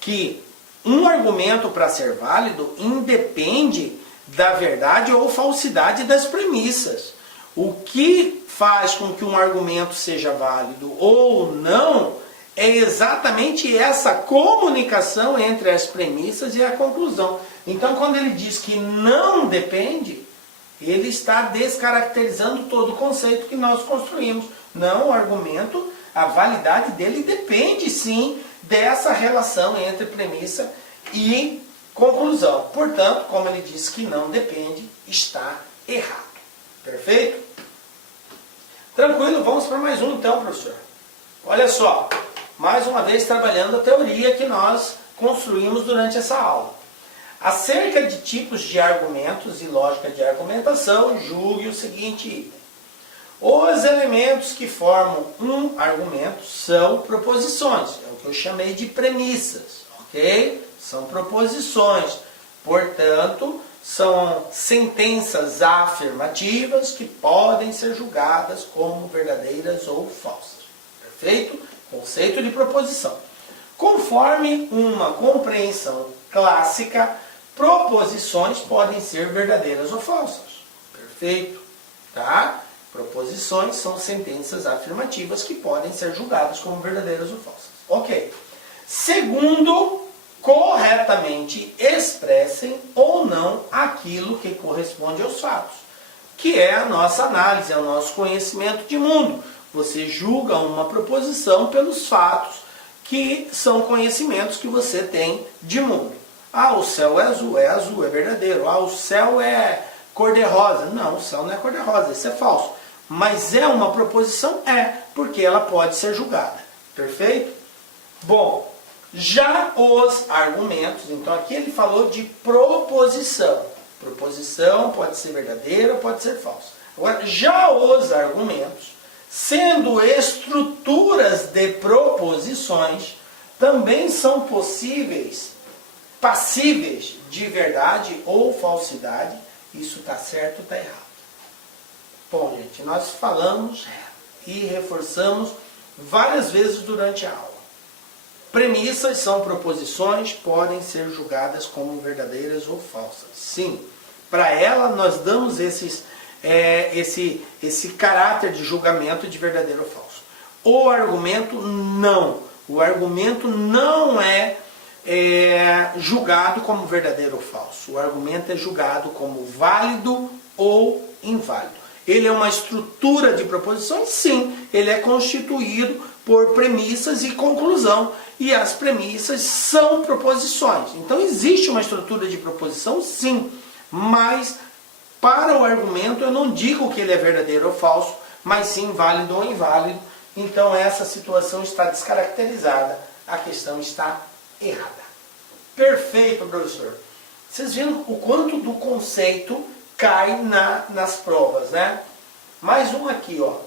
que um argumento, para ser válido, independe da verdade ou falsidade das premissas. O que faz com que um argumento seja válido ou não é exatamente essa comunicação entre as premissas e a conclusão. Então, quando ele diz que não depende, ele está descaracterizando todo o conceito que nós construímos. Não, o argumento, a validade dele depende sim dessa relação entre premissa e conclusão. Portanto, como ele diz que não depende, está errado. Perfeito? Tranquilo, vamos para mais um então, professor. Olha só. Mais uma vez trabalhando a teoria que nós construímos durante essa aula. Acerca de tipos de argumentos e lógica de argumentação, julgue o seguinte item. Os elementos que formam um argumento são proposições, é o que eu chamei de premissas, ok? São proposições, portanto, são sentenças afirmativas que podem ser julgadas como verdadeiras ou falsas. Perfeito? Conceito de proposição. Conforme uma compreensão clássica, proposições podem ser verdadeiras ou falsas. Perfeito? Tá? Proposições são sentenças afirmativas que podem ser julgadas como verdadeiras ou falsas. Ok. Segundo, corretamente expressem ou não aquilo que corresponde aos fatos, que é a nossa análise, é o nosso conhecimento de mundo. Você julga uma proposição pelos fatos, que são conhecimentos que você tem de mundo. Ah, o céu é azul, é verdadeiro. Ah, o céu é cor-de-rosa. Não, o céu não é cor-de-rosa, isso é falso. Mas é uma proposição? É, porque ela pode ser julgada. Perfeito? Bom, já os argumentos, então aqui ele falou de proposição. Proposição pode ser verdadeira ou pode ser falsa. Agora, já os argumentos, sendo estruturas de proposições, também são possíveis passíveis de verdade ou falsidade, isso está certo ou está errado. Bom, gente, nós falamos e reforçamos várias vezes durante a aula. Premissas são proposições, podem ser julgadas como verdadeiras ou falsas. Sim, para ela nós damos esse caráter de julgamento de verdadeiro ou falso. O argumento não. O argumento não é julgado como verdadeiro ou falso. O argumento é julgado como válido ou inválido. Ele é uma estrutura de proposições? Sim, ele é constituído por premissas e conclusão. E as premissas são proposições. Então existe uma estrutura de proposição? Sim, mas para o argumento eu não digo que ele é verdadeiro ou falso, mas sim válido ou inválido. Então essa situação está descaracterizada, a questão está errada. Perfeito, professor. Vocês viram o quanto do conceito cai nas provas, né? Mais um aqui, ó.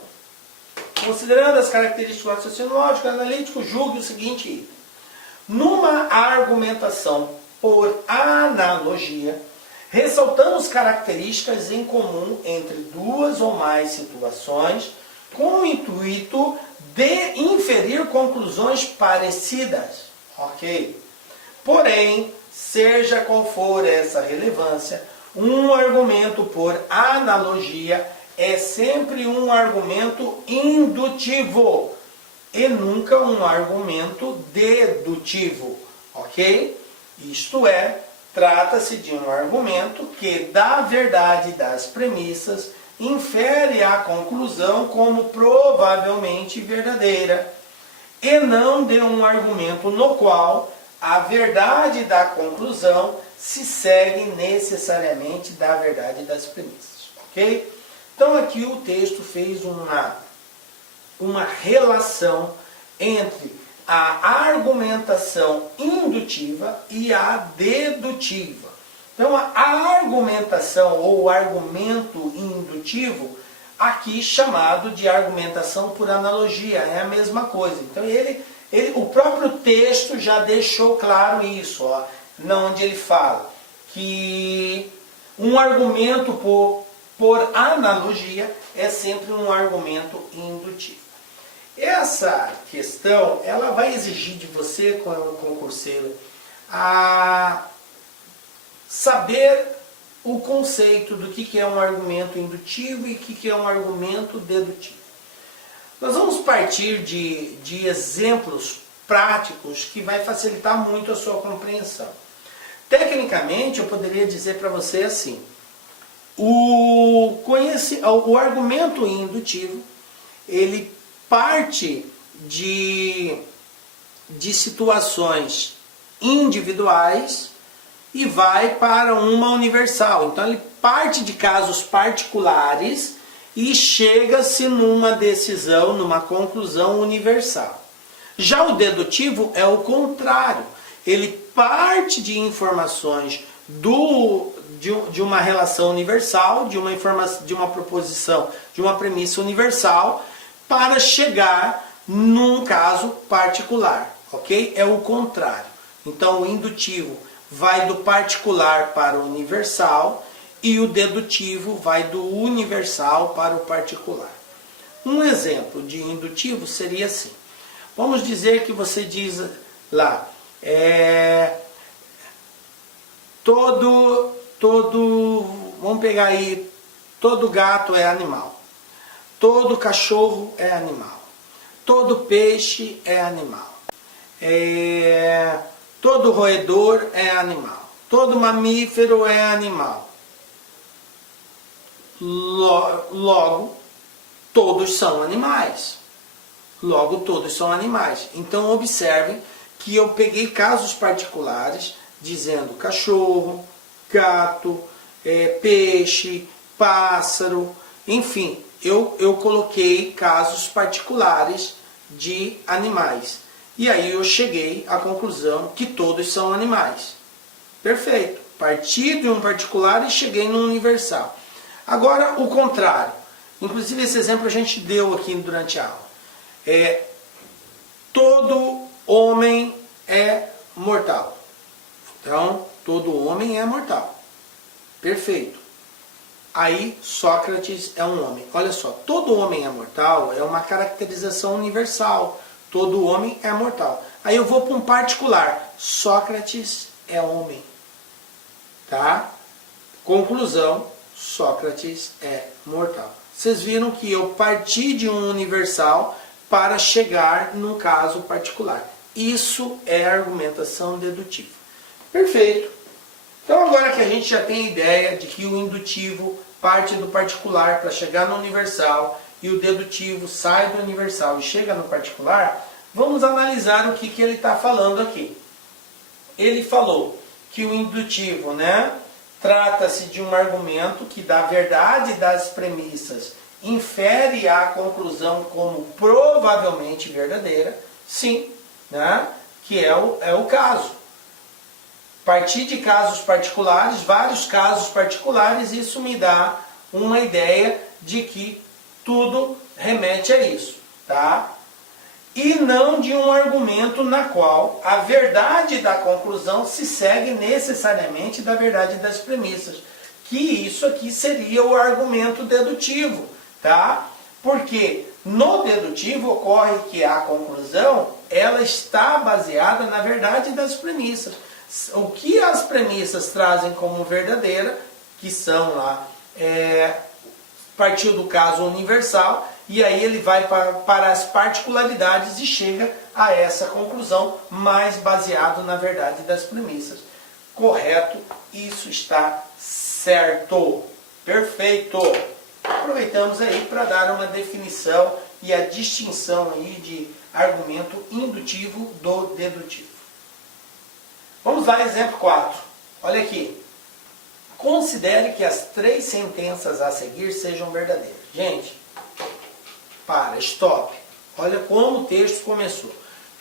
Considerando as características do raciocínio lógico e analítico, julgue o seguinte item. Numa argumentação por analogia, ressaltamos características em comum entre duas ou mais situações, com o intuito de inferir conclusões parecidas. Ok? Porém, seja qual for essa relevância, um argumento por analogia é sempre um argumento indutivo e nunca um argumento dedutivo, ok? Isto é, trata-se de um argumento que, da verdade das premissas, infere a conclusão como provavelmente verdadeira, e não de um argumento no qual a verdade da conclusão se segue necessariamente da verdade das premissas, ok? Então aqui o texto fez uma relação entre a argumentação indutiva e a dedutiva. Então a argumentação ou o argumento indutivo, aqui chamado de argumentação por analogia, é a mesma coisa. Então o próprio texto já deixou claro isso, ó, onde ele fala que um argumento por analogia é sempre um argumento indutivo. Essa questão, ela vai exigir de você, concurseiro, a saber o conceito do que é um argumento indutivo e o que é um argumento dedutivo. Nós vamos partir de exemplos práticos que vai facilitar muito a sua compreensão. Tecnicamente, eu poderia dizer para você assim, o argumento indutivo, ele parte de situações individuais e vai para uma universal. Então ele parte de casos particulares e chega-se numa decisão, numa conclusão universal. Já o dedutivo é o contrário. Ele parte de informações de uma relação universal, de uma proposição, de uma premissa universal, para chegar num caso particular, ok? É o contrário. Então o indutivo vai do particular para o universal e o dedutivo vai do universal para o particular. Um exemplo de indutivo seria assim. Vamos dizer que você diz lá, vamos pegar aí, todo gato é animal. Todo cachorro é animal. Todo peixe é animal. Todo roedor é animal. Todo mamífero é animal. Logo, todos são animais. Logo, todos são animais. Então, observem que eu peguei casos particulares dizendo cachorro, gato, peixe, pássaro, enfim. Eu coloquei casos particulares de animais. E aí eu cheguei à conclusão que todos são animais. Perfeito. Parti de um particular e cheguei no universal. Agora o contrário. Inclusive esse exemplo a gente deu aqui durante a aula. Todo homem é mortal. Então, todo homem é mortal. Perfeito. Aí, Sócrates é um homem. Olha só, todo homem é mortal é uma caracterização universal. Todo homem é mortal. Aí eu vou para um particular. Sócrates é homem. Tá? Conclusão, Sócrates é mortal. Vocês viram que eu parti de um universal para chegar num caso particular. Isso é argumentação dedutiva. Perfeito. Então agora que a gente já tem a ideia de que o indutivo parte do particular para chegar no universal e o dedutivo sai do universal e chega no particular, vamos analisar o que ele está falando aqui. Ele falou que o indutivo, trata-se de um argumento que da verdade das premissas infere a conclusão como provavelmente verdadeira. Sim, que é o caso. Partir de casos particulares, vários casos particulares, isso me dá uma ideia de que tudo remete a isso, tá? E não de um argumento na qual a verdade da conclusão se segue necessariamente da verdade das premissas. Que isso aqui seria o argumento dedutivo, tá? Porque no dedutivo ocorre que a conclusão, ela está baseada na verdade das premissas. O que as premissas trazem como verdadeira, que são lá, partiu do caso universal, e aí ele vai para as particularidades e chega a essa conclusão, mais baseado na verdade das premissas. Correto, isso está certo. Perfeito. Aproveitamos aí para dar uma definição e a distinção aí de argumento indutivo do dedutivo. Vamos lá, exemplo 4. Olha aqui. Considere que as 3 sentenças a seguir sejam verdadeiras. Gente, stop. Olha como o texto começou.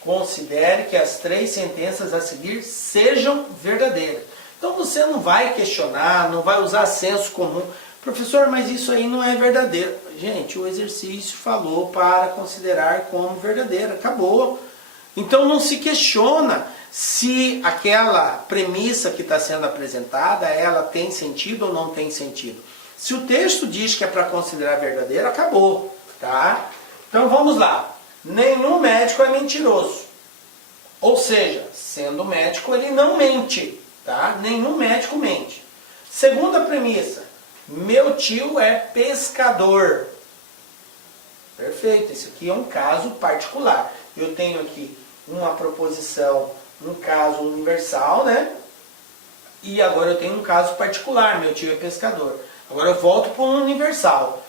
Considere que as 3 sentenças a seguir sejam verdadeiras. Então você não vai questionar, não vai usar senso comum. Professor, mas isso aí não é verdadeiro. Gente, o exercício falou para considerar como verdadeira. Acabou. Então não se questiona se aquela premissa que está sendo apresentada, ela tem sentido ou não tem sentido. Se o texto diz que é para considerar verdadeiro, acabou. Tá? Então vamos lá. Nenhum médico é mentiroso. Ou seja, sendo médico, ele não mente. Tá? Nenhum médico mente. Segunda premissa. Meu tio é pescador. Perfeito. Esse aqui é um caso particular. Eu tenho aqui uma proposição, um caso universal, E agora eu tenho um caso particular. Meu tio é pescador. Agora eu volto para um universal.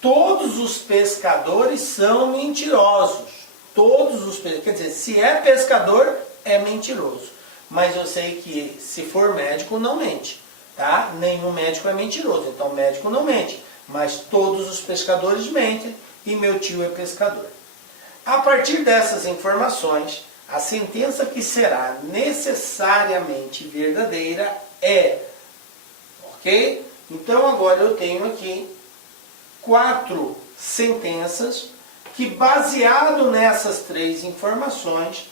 Todos os pescadores são mentirosos. Todos os pescadores. Quer dizer, se é pescador, é mentiroso. Mas eu sei que se for médico, não mente. Tá? Nenhum médico é mentiroso. Então médico não mente. Mas todos os pescadores mentem e meu tio é pescador. A partir dessas informações, a sentença que será necessariamente verdadeira é. Ok? Então agora eu tenho aqui 4 sentenças que, baseado nessas 3 informações,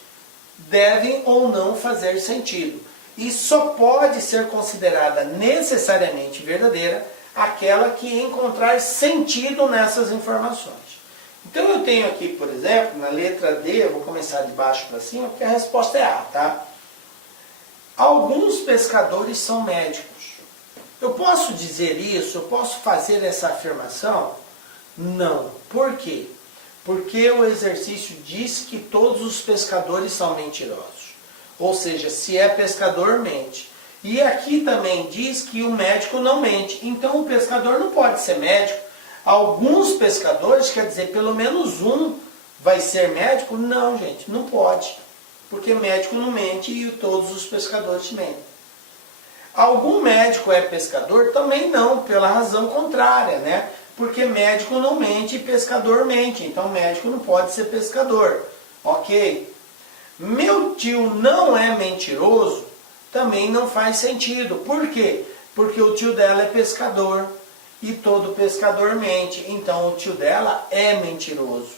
devem ou não fazer sentido. E só pode ser considerada necessariamente verdadeira aquela que encontrar sentido nessas informações. Então eu tenho aqui, por exemplo, na letra D, eu vou começar de baixo para cima, porque a resposta é A, tá? Alguns pescadores são médicos. Eu posso dizer isso? Eu posso fazer essa afirmação? Não. Por quê? Porque o exercício diz que todos os pescadores são mentirosos. Ou seja, se é pescador, mente. E aqui também diz que o médico não mente. Então o pescador não pode ser médico. Alguns pescadores, quer dizer, pelo menos um vai ser médico? Não, gente, não pode. Porque médico não mente e todos os pescadores mentem. Algum médico é pescador? Também não, pela razão contrária, Porque médico não mente e pescador mente. Então médico não pode ser pescador. Ok? Meu tio não é mentiroso? Também não faz sentido. Por quê? Porque o tio dela é pescador. E todo pescador mente. Então o tio dela é mentiroso.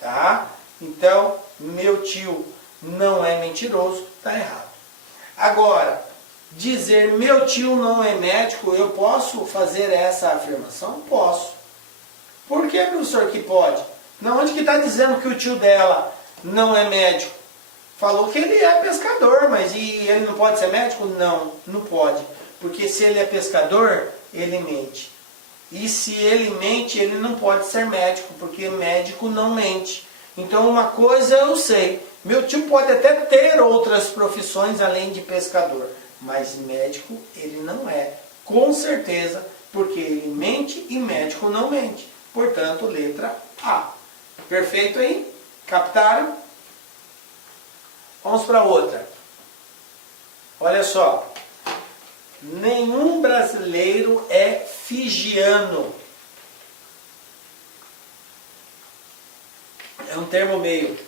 Tá? Então, meu tio não é mentiroso. Está errado. Agora, dizer meu tio não é médico, eu posso fazer essa afirmação? Posso. Por que, professor, que pode? Não, onde que está dizendo que o tio dela não é médico? Falou que ele é pescador, mas e ele não pode ser médico? Não, não pode. Porque se ele é pescador, ele mente. E se ele mente, ele não pode ser médico, porque médico não mente. Então uma coisa eu sei, meu tio pode até ter outras profissões além de pescador, mas médico ele não é, com certeza, porque ele mente e médico não mente. Portanto, letra A. Perfeito aí? Captaram? Vamos para outra. Olha só. Nenhum brasileiro é fijiano. É um termo meio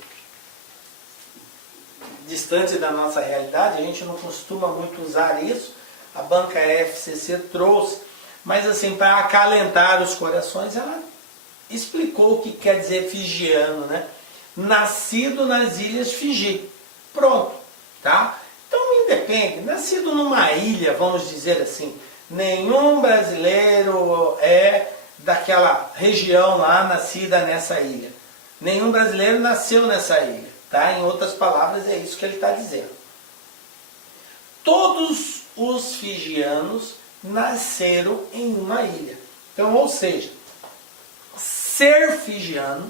distante da nossa realidade, a gente não costuma muito usar isso. A banca FCC trouxe, mas assim, para acalentar os corações, ela explicou o que quer dizer fijiano, né? Nascido nas Ilhas Fiji. Pronto, tá? Então independe, nascido numa ilha, vamos dizer assim, nenhum brasileiro é daquela região lá, nascida nessa ilha. Nenhum brasileiro nasceu nessa ilha, tá? Em outras palavras, é isso que ele está dizendo. Todos os fijianos nasceram em uma ilha. Então, ou seja, ser fijiano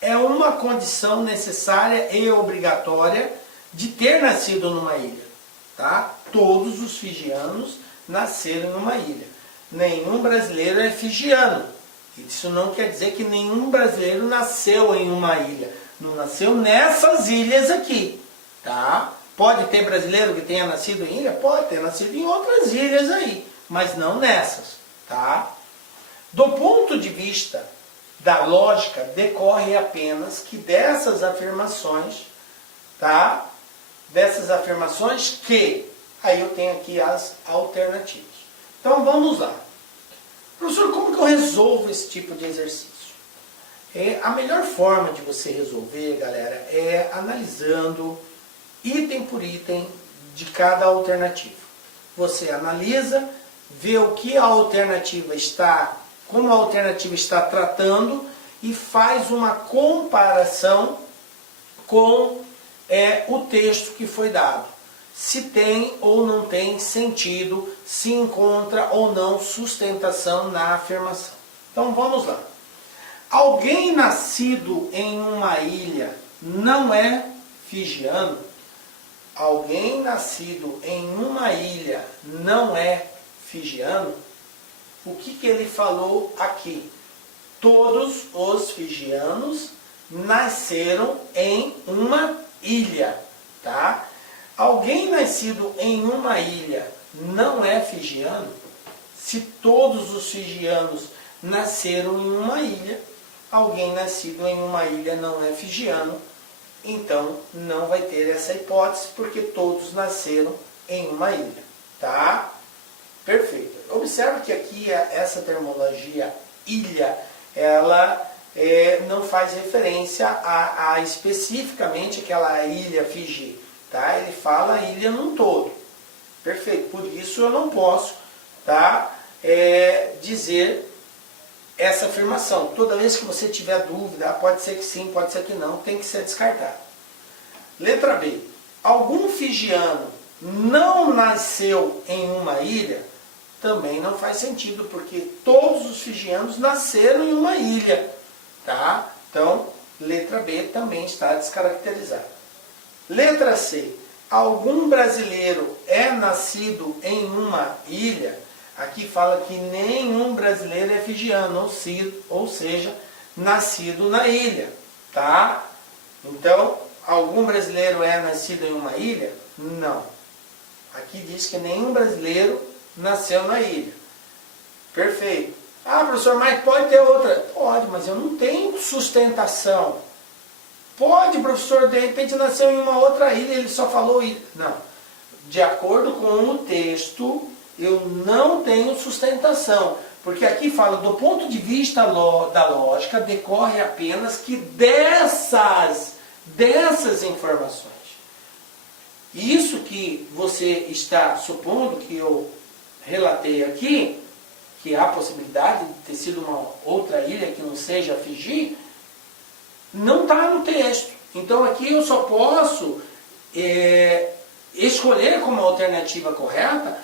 é uma condição necessária e obrigatória de ter nascido numa ilha, tá? Todos os fijianos nasceram numa ilha. Nenhum brasileiro é fijiano. Isso não quer dizer que nenhum brasileiro nasceu em uma ilha. Não nasceu nessas ilhas aqui, tá? Pode ter brasileiro que tenha nascido em ilha? Pode ter nascido em outras ilhas aí, mas não nessas, tá? Do ponto de vista da lógica, decorre apenas que dessas afirmações, tá? Dessas afirmações que, aí eu tenho aqui as alternativas. Então vamos lá. Professor, como que eu resolvo esse tipo de exercício? A melhor forma de você resolver, galera, é analisando item por item de cada alternativa. Você analisa, vê o que a alternativa está, como a alternativa está tratando e faz uma comparação com o texto que foi dado. Se tem ou não tem sentido, se encontra ou não sustentação na afirmação. Então vamos lá. Alguém nascido em uma ilha não é fijiano? Alguém nascido em uma ilha não é fijiano? O que ele falou aqui? Todos os fijianos nasceram em uma ilha, tá? Alguém nascido em uma ilha não é fijiano? Se todos os fijianos nasceram em uma ilha, alguém nascido em uma ilha não é fijiano, então não vai ter essa hipótese, porque todos nasceram em uma ilha, tá? Perfeito. Observe que aqui essa terminologia ilha, ela não faz referência a especificamente aquela ilha Fiji, tá? Ele fala ilha num todo. Perfeito. Por isso eu não posso, tá, dizer essa afirmação. Toda vez que você tiver dúvida, pode ser que sim, pode ser que não, tem que ser descartado. Letra B. Algum fijiano não nasceu em uma ilha? Também não faz sentido, porque todos os fijianos nasceram em uma ilha, tá? Então, letra B também está descaracterizada. Letra C. Algum brasileiro é nascido em uma ilha? Aqui fala que nenhum brasileiro é fijiano, ou seja, nascido na ilha, tá? Então, algum brasileiro é nascido em uma ilha? Não. Aqui diz que nenhum brasileiro nasceu na ilha. Perfeito. Ah, professor, mas pode ter outra? Pode, mas eu não tenho sustentação. Pode, professor, de repente nasceu em uma outra ilha, ele só falou ilha. Não. De acordo com o texto, eu não tenho sustentação. Porque aqui fala, do ponto de vista da lógica, decorre apenas que dessas informações. E isso que você está supondo, que eu relatei aqui, que há a possibilidade de ter sido uma outra ilha que não seja Fiji, não está no texto. Então aqui eu só posso escolher como alternativa correta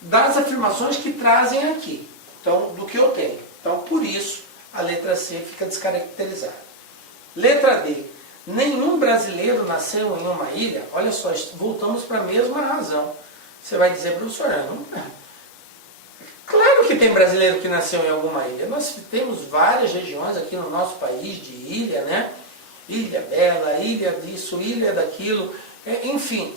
das afirmações que trazem aqui, então, do que eu tenho. Então, por isso, a letra C fica descaracterizada. Letra D. Nenhum brasileiro nasceu em uma ilha. Olha só, voltamos para a mesma razão. Você vai dizer, professor, não... Claro que tem brasileiro que nasceu em alguma ilha. Nós temos várias regiões aqui no nosso país de ilha, né? Ilha Bela, ilha disso, ilha daquilo, enfim.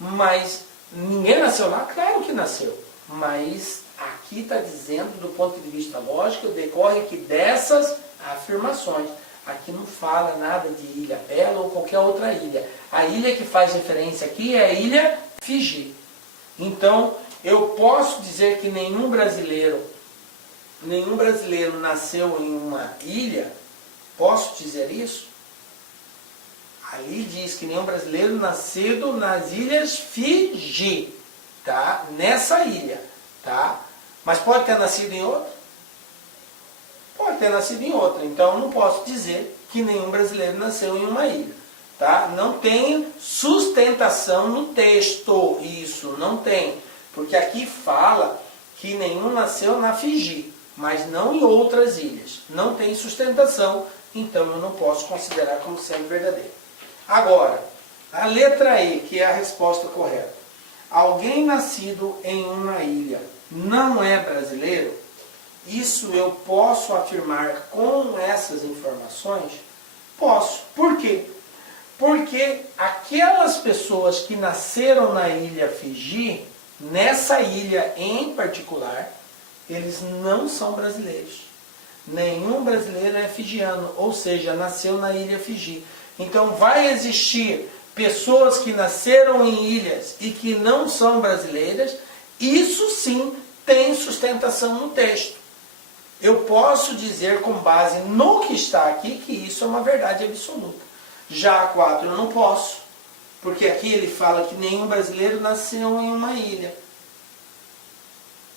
Mas ninguém nasceu lá? Claro que nasceu. Mas aqui está dizendo, do ponto de vista lógico, decorre que dessas afirmações. Aqui não fala nada de Ilha Bela ou qualquer outra ilha. A ilha que faz referência aqui é a Ilha Fiji. Então, eu posso dizer que nenhum brasileiro nasceu em uma ilha? Posso dizer isso? Ali diz que nenhum brasileiro nascido nas ilhas Fiji, tá? Nessa ilha, tá? Mas pode ter nascido em outra? Pode ter nascido em outra. Então eu não posso dizer que nenhum brasileiro nasceu em uma ilha, tá? Não tem sustentação no texto, isso não tem, porque aqui fala que nenhum nasceu na Fiji, mas não em outras ilhas. Não tem sustentação, então eu não posso considerar como sendo verdadeiro. Agora, a letra E, que é a resposta correta. Alguém nascido em uma ilha não é brasileiro? Isso eu posso afirmar com essas informações? Posso. Por quê? Porque aquelas pessoas que nasceram na ilha Fiji, nessa ilha em particular, eles não são brasileiros. Nenhum brasileiro é fijiano, ou seja, nasceu na ilha Fiji. Então vai existir pessoas que nasceram em ilhas e que não são brasileiras, isso sim tem sustentação no texto. Eu posso dizer com base no que está aqui que isso é uma verdade absoluta. Já a 4 eu não posso, porque aqui ele fala que nenhum brasileiro nasceu em uma ilha.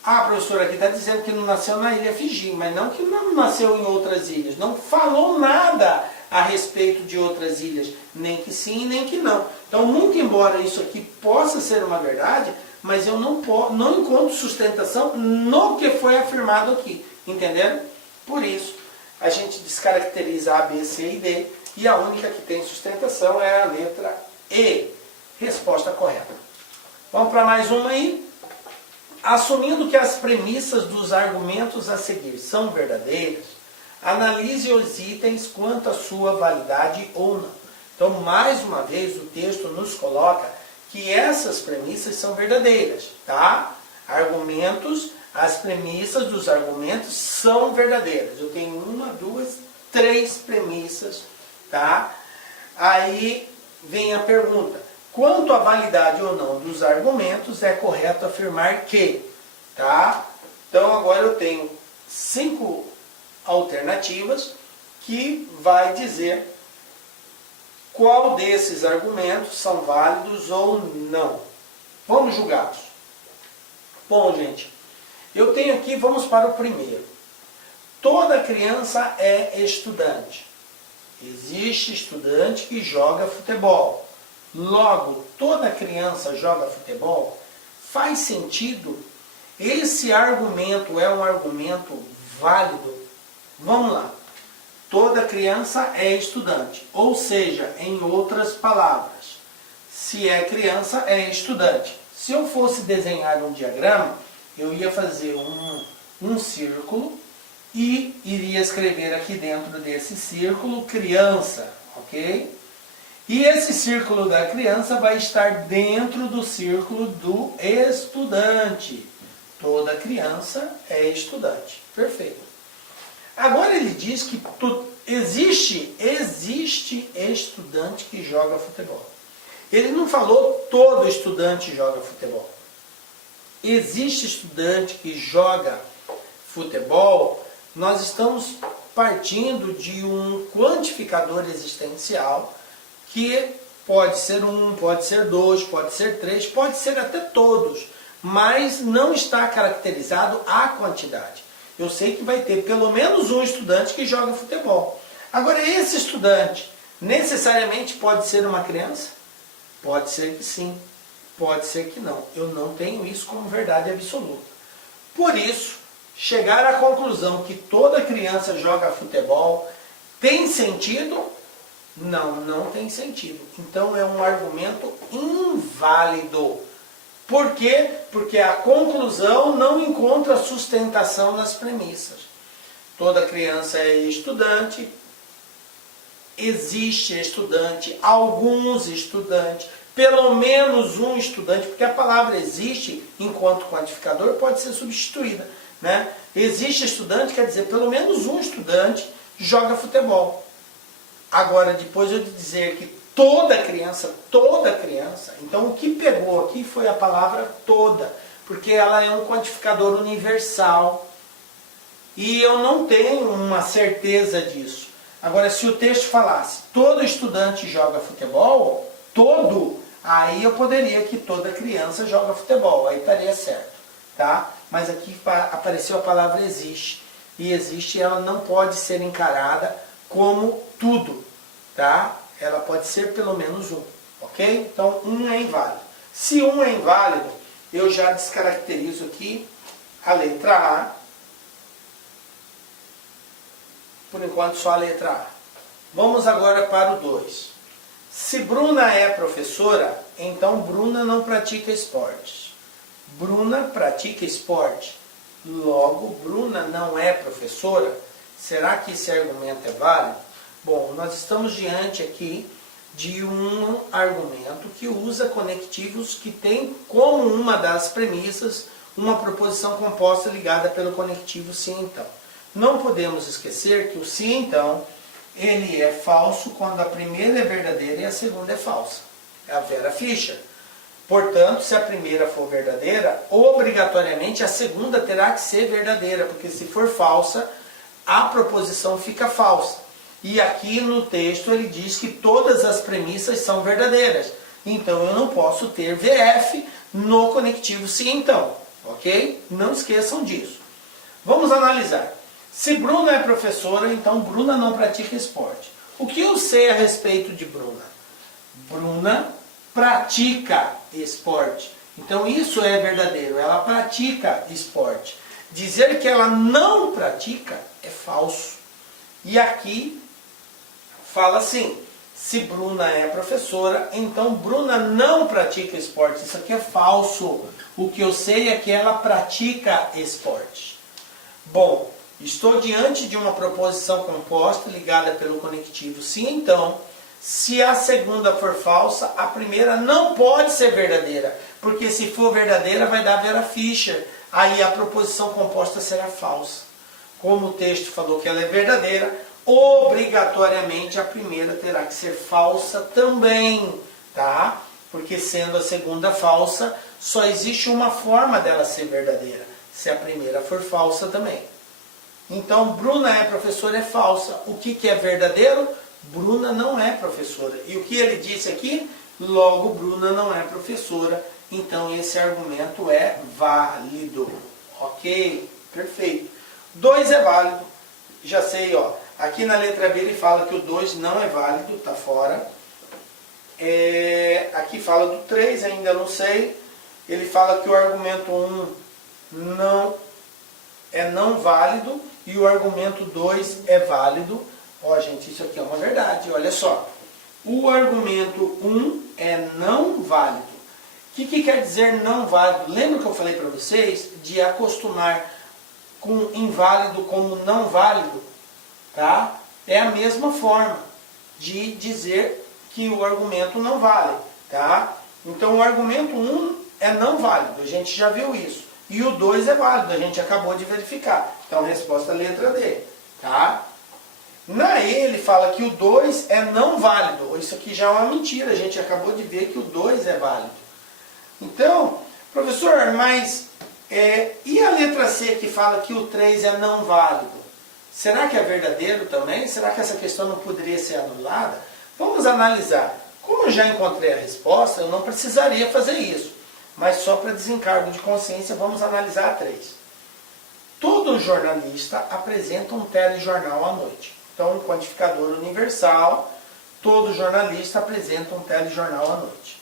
Ah, professor, aqui está dizendo que não nasceu na ilha Fiji, mas não que não nasceu em outras ilhas. Não falou nada a respeito de outras ilhas, nem que sim, nem que não. Então, muito embora isso aqui possa ser uma verdade, mas eu não encontro sustentação no que foi afirmado aqui. Entenderam? Por isso, a gente descaracteriza A, B, C e D, e a única que tem sustentação é a letra E. Resposta correta. Vamos para mais uma aí. Assumindo que as premissas dos argumentos a seguir são verdadeiras, analise os itens quanto à sua validade ou não. Então, mais uma vez, o texto nos coloca que essas premissas são verdadeiras, tá? As premissas dos argumentos são verdadeiras. Eu tenho 1, 2, 3 premissas, tá? Aí vem a pergunta: quanto à validade ou não dos argumentos, é correto afirmar que, tá? Então agora eu tenho 5 alternativas que vai dizer qual desses argumentos são válidos ou não. Vamos julgá-los. Bom, gente, eu tenho aqui, vamos para o primeiro. Toda criança é estudante. Existe estudante que joga futebol. Logo, toda criança joga futebol? Faz sentido? Esse argumento é um argumento válido? Vamos lá. Toda criança é estudante. Ou seja, em outras palavras, se é criança, é estudante. Se eu fosse desenhar um diagrama, eu ia fazer um círculo e iria escrever aqui dentro desse círculo criança, ok? E esse círculo da criança vai estar dentro do círculo do estudante. Toda criança é estudante. Perfeito. Agora ele diz que existe estudante que joga futebol. Ele não falou todo estudante joga futebol. Existe estudante que joga futebol. Nós estamos partindo de um quantificador existencial que Pode ser um, pode ser dois, pode ser três, pode ser até todos, mas não está caracterizado a quantidade. Eu sei que vai ter pelo menos um estudante que joga futebol. Agora, esse estudante necessariamente pode ser uma criança? Pode ser que sim, pode ser que não. Eu não tenho isso como verdade absoluta. Por isso, chegar à conclusão que toda criança joga futebol tem sentido? Não, não tem sentido. Então é um argumento inválido. Por quê? Porque a conclusão não encontra sustentação nas premissas. Toda criança é estudante, existe estudante, alguns estudantes, pelo menos um estudante, porque a palavra existe enquanto quantificador pode ser substituída, né? Existe estudante, quer dizer, pelo menos um estudante joga futebol. Agora, depois de eu dizer que toda criança, então o que pegou aqui foi a palavra toda, porque ela é um quantificador universal e eu não tenho uma certeza disso. Agora, se o texto falasse todo estudante joga futebol, todo, aí eu poderia que toda criança joga futebol, aí estaria certo, tá? Mas aqui apareceu a palavra existe, e existe, ela não pode ser encarada como tudo, tá? Ela pode ser pelo menos um, ok? Então, um é inválido. Se um é inválido, eu já descaracterizo aqui a letra A. Por enquanto, só a letra A. Vamos agora para o 2. Se Bruna é professora, então Bruna não pratica esportes. Bruna pratica esporte. Logo, Bruna não é professora. Será que esse argumento é válido? Bom, nós estamos diante aqui de um argumento que usa conectivos que tem como uma das premissas uma proposição composta ligada pelo conectivo se então. Não podemos esquecer que o se então, ele é falso quando a primeira é verdadeira e a segunda é falsa. É a Vera Fischer. Portanto, se a primeira for verdadeira, obrigatoriamente a segunda terá que ser verdadeira, porque se for falsa, a proposição fica falsa. E aqui no texto ele diz que todas as premissas são verdadeiras. Então eu não posso ter VF no conectivo se então. Ok? Não esqueçam disso. Vamos analisar. Se Bruna é professora, então Bruna não pratica esporte. O que eu sei a respeito de Bruna? Bruna pratica esporte. Então isso é verdadeiro. Ela pratica esporte. Dizer que ela não pratica é falso. E aqui fala assim, se Bruna é professora, então Bruna não pratica esporte. Isso aqui é falso. O que eu sei é que ela pratica esporte. Bom, estou diante de uma proposição composta ligada pelo conectivo se então. Se a segunda for falsa, a primeira não pode ser verdadeira. Porque se for verdadeira vai dar Vera Fischer. Aí a proposição composta será falsa. Como o texto falou que ela é verdadeira, obrigatoriamente a primeira terá que ser falsa também, tá? Porque sendo a segunda falsa, só existe uma forma dela ser verdadeira, se a primeira for falsa também. Então, Bruna é professora é falsa. O que é verdadeiro? Bruna não é professora. E o que ele disse aqui? Logo, Bruna não é professora. Então, esse argumento é válido. Ok? Perfeito. 2 é válido. Já sei, ó. Aqui na letra B ele fala que o 2 não é válido, está fora. Aqui fala do 3, ainda não sei. Ele fala que o argumento 1 não válido e o argumento 2 é válido. Ó, gente, isso aqui é uma verdade, olha só. O argumento 1 é não válido. O que quer dizer não válido? Lembra que eu falei para vocês de acostumar com inválido como não válido? Tá? É a mesma forma de dizer que o argumento não vale. Tá? Então o argumento 1 é não válido, a gente já viu isso. E o 2 é válido, a gente acabou de verificar. Então resposta letra D. Tá? Na E ele fala que o 2 é não válido. Isso aqui já é uma mentira, a gente acabou de ver que o 2 é válido. Então, professor, mas e a letra C que fala que o 3 é não válido? Será que é verdadeiro também? Será que essa questão não poderia ser anulada? Vamos analisar. Como eu já encontrei a resposta, eu não precisaria fazer isso. Mas só para desencargo de consciência, vamos analisar a 3. Todo jornalista apresenta um telejornal à noite. Então, um quantificador universal, todo jornalista apresenta um telejornal à noite.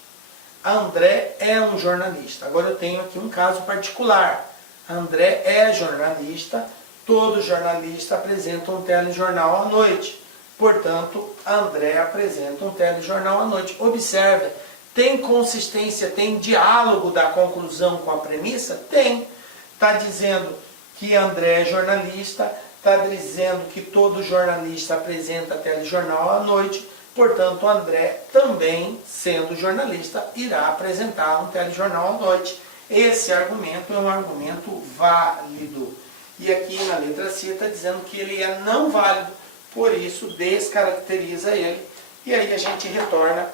A André é um jornalista. Agora eu tenho aqui um caso particular. A André é jornalista, todo jornalista apresenta um telejornal à noite. Portanto, a André apresenta um telejornal à noite. Observe, tem consistência, tem diálogo da conclusão com a premissa? Tem. Está dizendo que André é jornalista, está dizendo que todo jornalista apresenta telejornal à noite, portanto André também, sendo jornalista, irá apresentar um telejornal à noite. Esse argumento é um argumento válido. E aqui na letra C está dizendo que ele é não válido, por isso descaracteriza ele. E aí a gente retorna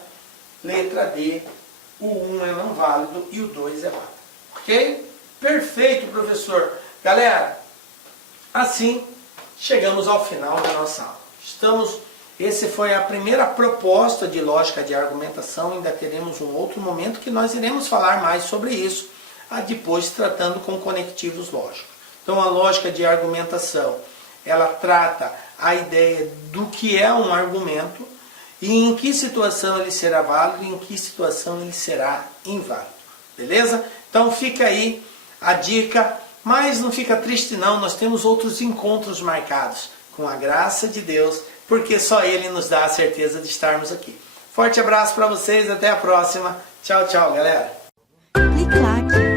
letra D, o 1 é não válido e o 2 é válido. Ok? Perfeito, professor. Galera, assim chegamos ao final da nossa aula. Essa foi a primeira proposta de lógica de argumentação, ainda teremos um outro momento que nós iremos falar mais sobre isso, depois tratando com conectivos lógicos. Então a lógica de argumentação, ela trata a ideia do que é um argumento e em que situação ele será válido e em que situação ele será inválido. Beleza? Então fica aí a dica. Mas não fica triste não, nós temos outros encontros marcados, com a graça de Deus, porque só Ele nos dá a certeza de estarmos aqui. Forte abraço para vocês, até a próxima. Tchau, tchau, galera. Clique like.